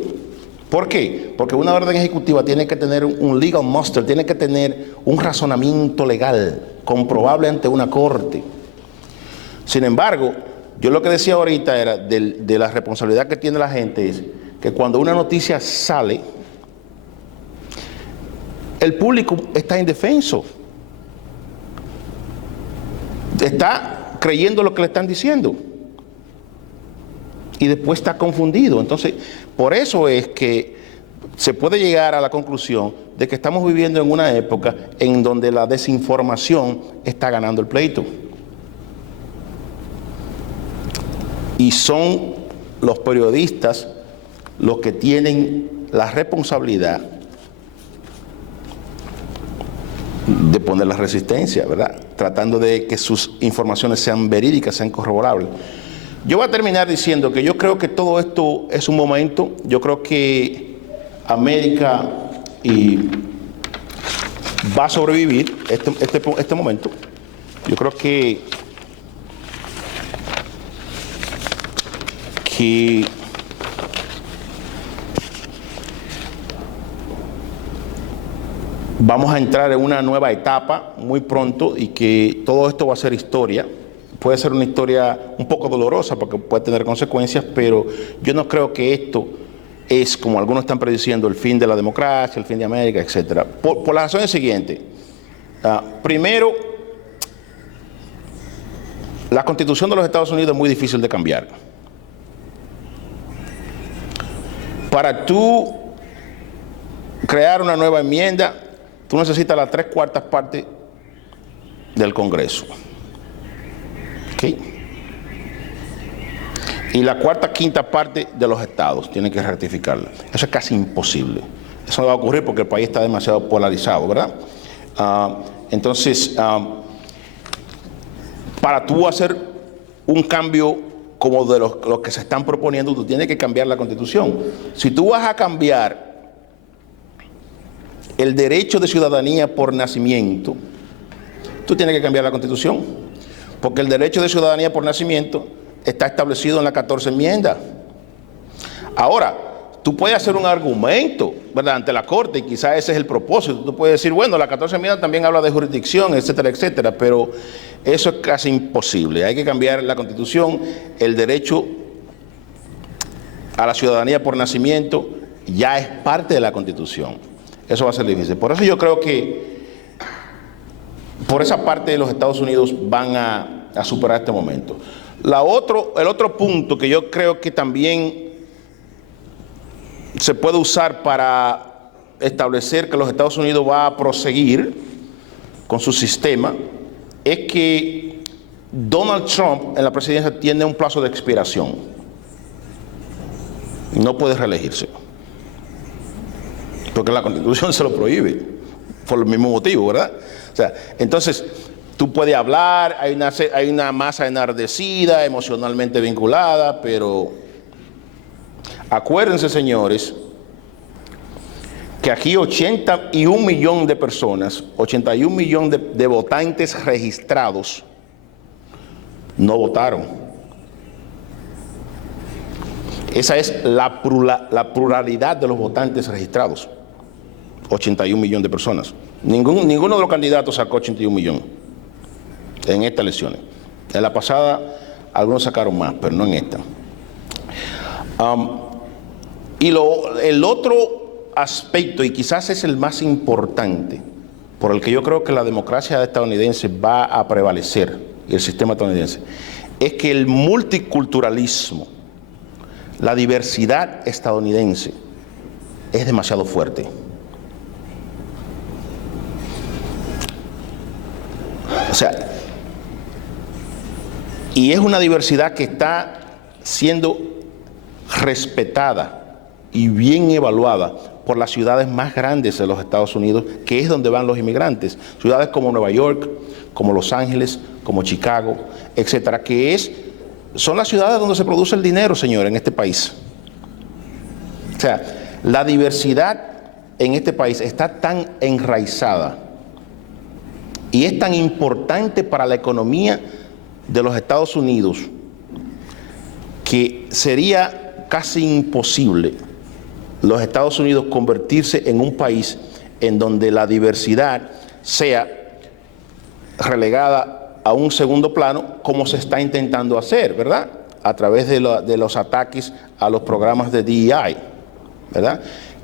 ¿Por qué? Porque una orden ejecutiva tiene que tener un legal muster, tiene que tener un razonamiento legal comprobable ante una corte. Sin embargo, yo lo que decía ahorita era de la responsabilidad que tiene la gente es que cuando una noticia sale, el público está indefenso. Está creyendo lo que le están diciendo. Y después está confundido. Entonces, por eso es que se puede llegar a la conclusión de que estamos viviendo en una época en donde la desinformación está ganando el pleito. Y son los periodistas los que tienen la responsabilidad de poner la resistencia, ¿verdad? Tratando de que sus informaciones sean verídicas, sean corroborables. Yo voy a terminar diciendo que yo creo que todo esto es un momento. Yo creo que América va a sobrevivir este momento. Yo creo que vamos a entrar en una nueva etapa muy pronto y que todo esto va a ser historia. Puede ser una historia un poco dolorosa porque puede tener consecuencias, pero yo no creo que esto es, como algunos están prediciendo, el fin de la democracia, el fin de América, etc. Por la razón siguiente. Primero, la Constitución de los Estados Unidos es muy difícil de cambiar. Para tú crear una nueva enmienda, tú necesitas las 3/4 partes del Congreso. ¿Okay? Y la 4/5 parte de los estados tienen que ratificarla. Eso es casi imposible. Eso no va a ocurrir porque el país está demasiado polarizado, ¿verdad? Entonces, para tú hacer un cambio como de los que se están proponiendo, tú tienes que cambiar la Constitución. Si tú vas a cambiar el derecho de ciudadanía por nacimiento, tú tienes que cambiar la Constitución, porque el derecho de ciudadanía por nacimiento está establecido en la 14 enmienda. Ahora, tú puedes hacer un argumento, ¿verdad?, ante la Corte, y quizás ese es el propósito. Tú puedes decir, bueno, la 14 enmienda también habla de jurisdicción, etcétera, etcétera, pero eso es casi imposible. Hay que cambiar la Constitución. El derecho a la ciudadanía por nacimiento ya es parte de la Constitución. Eso va a ser difícil. Por eso yo creo que por esa parte los Estados Unidos van a superar este momento. El otro punto que yo creo que también se puede usar para establecer que los Estados Unidos va a proseguir con su sistema es que Donald Trump en la presidencia tiene un plazo de expiración. No puede reelegirse, porque la Constitución se lo prohíbe, por el mismo motivo, ¿verdad? O sea, entonces, tú puedes hablar, hay una masa enardecida, emocionalmente vinculada, pero acuérdense, señores, que aquí 81 millones de personas, 81 millones de votantes registrados no votaron. Esa es la pluralidad de los votantes registrados. 81 millones de personas. Ninguno de los candidatos sacó 81 millones en estas elecciones. En la pasada algunos sacaron más, pero no en esta. El otro aspecto, y quizás es el más importante, por el que yo creo que la democracia estadounidense va a prevalecer, y el sistema estadounidense, es que el multiculturalismo, la diversidad estadounidense, es demasiado fuerte. O sea, y es una diversidad que está siendo respetada y bien evaluada por las ciudades más grandes de los Estados Unidos, que es donde van los inmigrantes. Ciudades como Nueva York, como Los Ángeles, como Chicago, etcétera, son las ciudades donde se produce el dinero, señor, en este país. O sea, la diversidad en este país está tan enraizada y es tan importante para la economía de los Estados Unidos que sería casi imposible los Estados Unidos convertirse en un país en donde la diversidad sea relegada a un segundo plano, como se está intentando hacer, ¿verdad?, a través de los ataques a los programas de DEI, ¿verdad?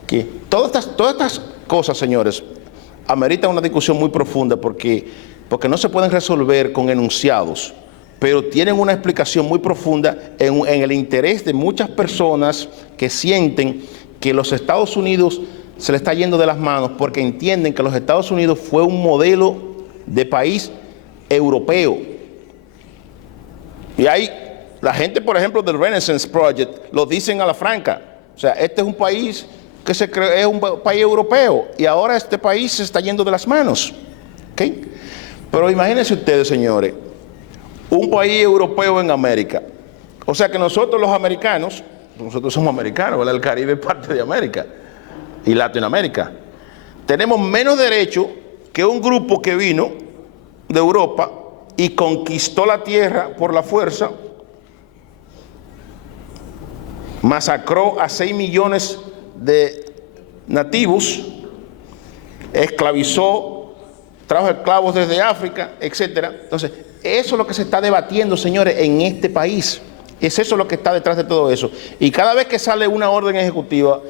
Que todas estas cosas, señores, ameritan una discusión muy profunda porque no se pueden resolver con enunciados, pero tienen una explicación muy profunda en el interés de muchas personas que sienten que los Estados Unidos se le está yendo de las manos porque entienden que los Estados Unidos fue un modelo de país europeo. Y hay la gente, por ejemplo, del Renaissance Project, lo dicen a la franca. O sea, este es un país que se cree, es un país europeo y ahora este país se está yendo de las manos. ¿Okay? Pero imagínense ustedes, señores, un país europeo en América. O sea que nosotros los americanos, nosotros somos americanos, ¿verdad? El Caribe es parte de América y Latinoamérica. Tenemos menos derecho que un grupo que vino de Europa y conquistó la tierra por la fuerza, masacró a 6 millones de nativos, esclavizó, trajo esclavos desde África, etcétera. Entonces, eso es lo que se está debatiendo, señores, en este país. Es eso lo que está detrás de todo eso. Y cada vez que sale una orden ejecutiva,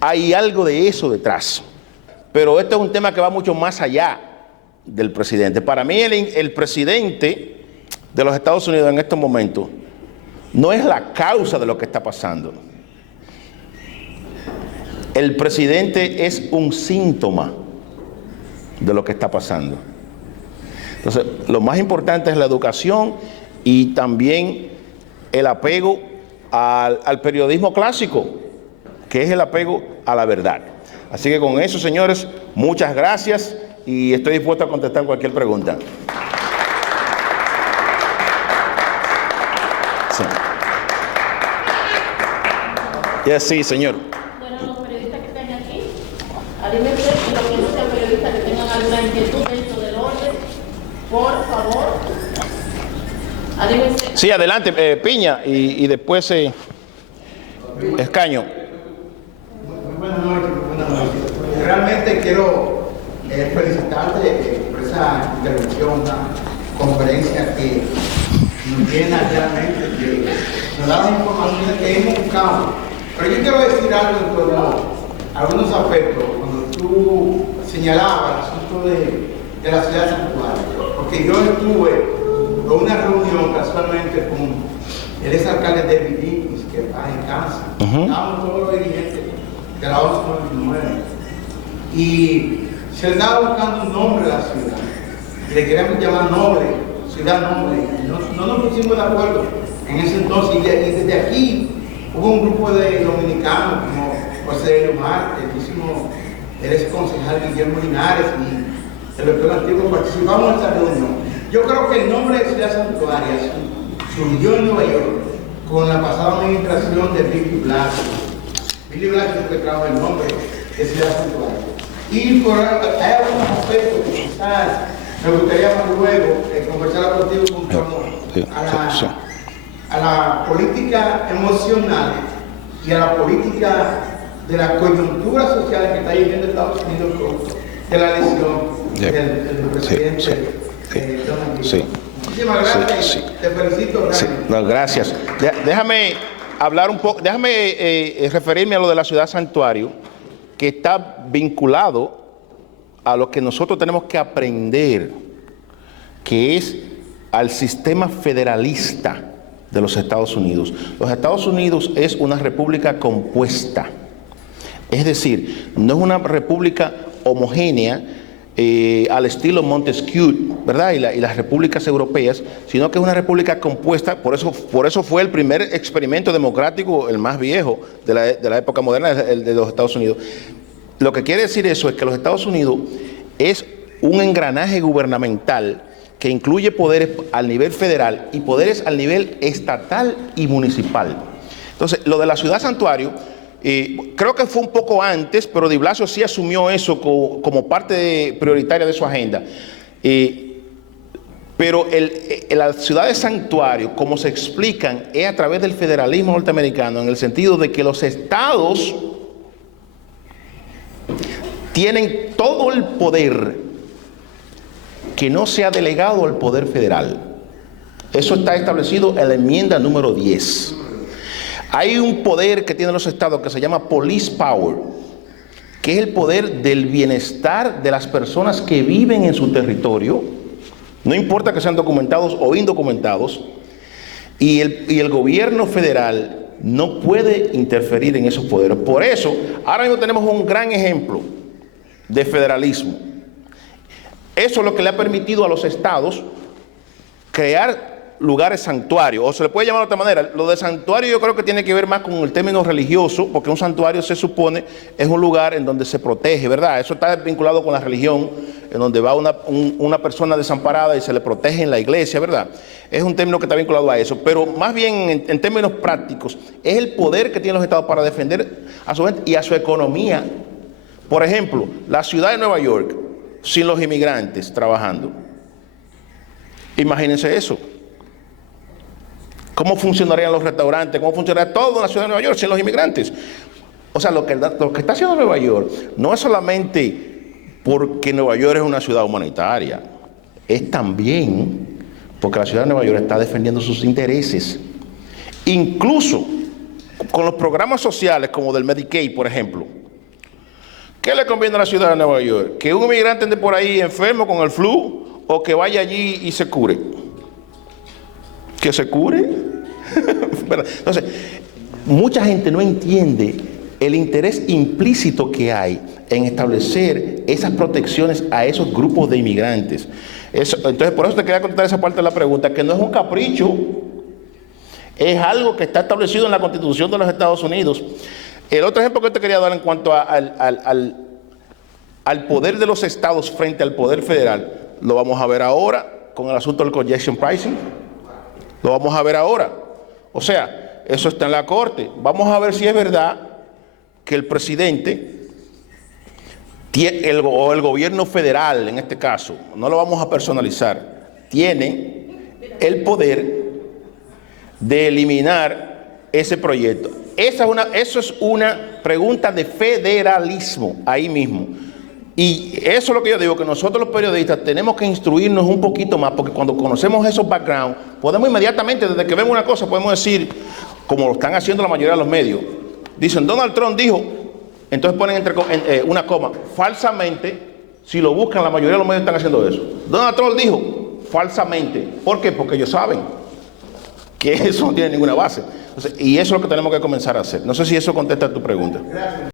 hay algo de eso detrás. Pero esto es un tema que va mucho más allá del presidente. Para mí, el presidente de los Estados Unidos en estos momentos no es la causa de lo que está pasando. El presidente es un síntoma de lo que está pasando. Entonces, lo más importante es la educación y también el apego al periodismo clásico, que es el apego a la verdad. Así que con eso, señores, muchas gracias y estoy dispuesto a contestar cualquier pregunta. Sí, sí, señor. Bueno, los periodistas que están aquí, anímense y los que no sean periodistas que tengan alguna inquietud dentro del orden, por favor, anímense. Sí, adelante, Piña, y después Escaño. Muy buenas noches, muy buenas noches. Realmente quiero felicitarte por esa intervención, una conferencia que nos llena realmente, que nos da la información que hemos buscado. Pero yo quiero decir algo en torno a algunos aspectos, cuando tú señalabas el asunto de la ciudad santuario, porque yo estuve en una reunión casualmente con el exalcalde David Dinkins, que está en cáncer. Estábamos todos los dirigentes de la 1199 y se le estaba buscando un nombre a la ciudad y le queríamos llamar Noble, Ciudad Noble. No nos pusimos de acuerdo en ese entonces y desde aquí hubo un grupo de dominicanos como José Elio Marte, el ex concejal Guillermo Linares y el doctor Antiguo participamos en esa reunión. Yo creo que el nombre de Ciudad Santuaria surgió en Nueva York con la pasada administración de Billy Blasio. Billy Blasio es el que trajo el nombre de Ciudad Santuaria. Y hay algunos aspectos que quizás me gustaría más luego conversar contigo con a la política emocional y a la política de la coyuntura social que está viviendo Estados Unidos de la elección del presidente Donald Trump. Muchísimas gracias. Te felicito. No, gracias. Déjame hablar un poco, déjame referirme a lo de la ciudad santuario, que está vinculado a lo que nosotros tenemos que aprender, que es al sistema federalista de los Estados Unidos. Los Estados Unidos es una república compuesta, es decir, no es una república homogénea al estilo Montesquieu, ¿verdad? Y las repúblicas europeas, sino que es una república compuesta. Por eso fue el primer experimento democrático, el más viejo de la época moderna, el de los Estados Unidos. Lo que quiere decir eso es que los Estados Unidos es un engranaje gubernamental que incluye poderes al nivel federal y poderes al nivel estatal y municipal. Entonces, lo de la ciudad santuario, creo que fue un poco antes, pero Di Blasio sí asumió eso como parte prioritaria de su agenda. Pero la ciudad de santuario, como se explican, es a través del federalismo norteamericano, en el sentido de que los estados tienen todo el poder que no se ha delegado al poder federal. Eso está establecido en la enmienda número 10. Hay un poder que tienen los estados que se llama police power, que es el poder del bienestar de las personas que viven en su territorio, no importa que sean documentados o indocumentados, y el gobierno federal no puede interferir en esos poderes. Por eso, ahora mismo tenemos un gran ejemplo de federalismo. Eso es lo que le ha permitido a los estados crear lugares santuarios, o se le puede llamar de otra manera. Lo de santuario yo creo que tiene que ver más con el término religioso, porque un santuario se supone es un lugar en donde se protege, ¿verdad? Eso está vinculado con la religión, en donde va una persona desamparada y se le protege en la iglesia, ¿verdad? Es un término que está vinculado a eso, pero más bien en términos prácticos, es el poder que tienen los estados para defender a su gente y a su economía. Por ejemplo, la ciudad de Nueva York, sin los inmigrantes trabajando. Imagínense eso. ¿Cómo funcionarían los restaurantes? ¿Cómo funcionaría todo en la ciudad de Nueva York sin los inmigrantes? O sea, lo que está haciendo Nueva York no es solamente porque Nueva York es una ciudad humanitaria, es también porque la ciudad de Nueva York está defendiendo sus intereses. Incluso con los programas sociales como del Medicaid, por ejemplo. ¿Qué le conviene a la ciudad de Nueva York? ¿Que un inmigrante ande por ahí enfermo con el flu o que vaya allí y se cure? ¿Que se cure? Entonces, mucha gente no entiende el interés implícito que hay en establecer esas protecciones a esos grupos de inmigrantes. Entonces, por eso te quería contar esa parte de la pregunta, que no es un capricho, es algo que está establecido en la Constitución de los Estados Unidos. El otro ejemplo que te quería dar en cuanto al poder de los estados frente al poder federal, lo vamos a ver ahora con el asunto del congestion pricing. Lo vamos a ver ahora. O sea, eso está en la Corte. Vamos a ver si es verdad que el presidente o el gobierno federal, en este caso, no lo vamos a personalizar, tiene el poder de eliminar ese proyecto. Eso es una pregunta de federalismo, ahí mismo. Y eso es lo que yo digo, que nosotros los periodistas tenemos que instruirnos un poquito más, porque cuando conocemos esos backgrounds, podemos inmediatamente, desde que vemos una cosa, podemos decir, como lo están haciendo la mayoría de los medios, dicen, Donald Trump dijo, entonces ponen una coma, falsamente, si lo buscan, la mayoría de los medios están haciendo eso. Donald Trump dijo, falsamente. ¿Por qué? Porque ellos saben que eso no tiene ninguna base. Entonces, y eso es lo que tenemos que comenzar a hacer. No sé si eso contesta tu pregunta. Gracias.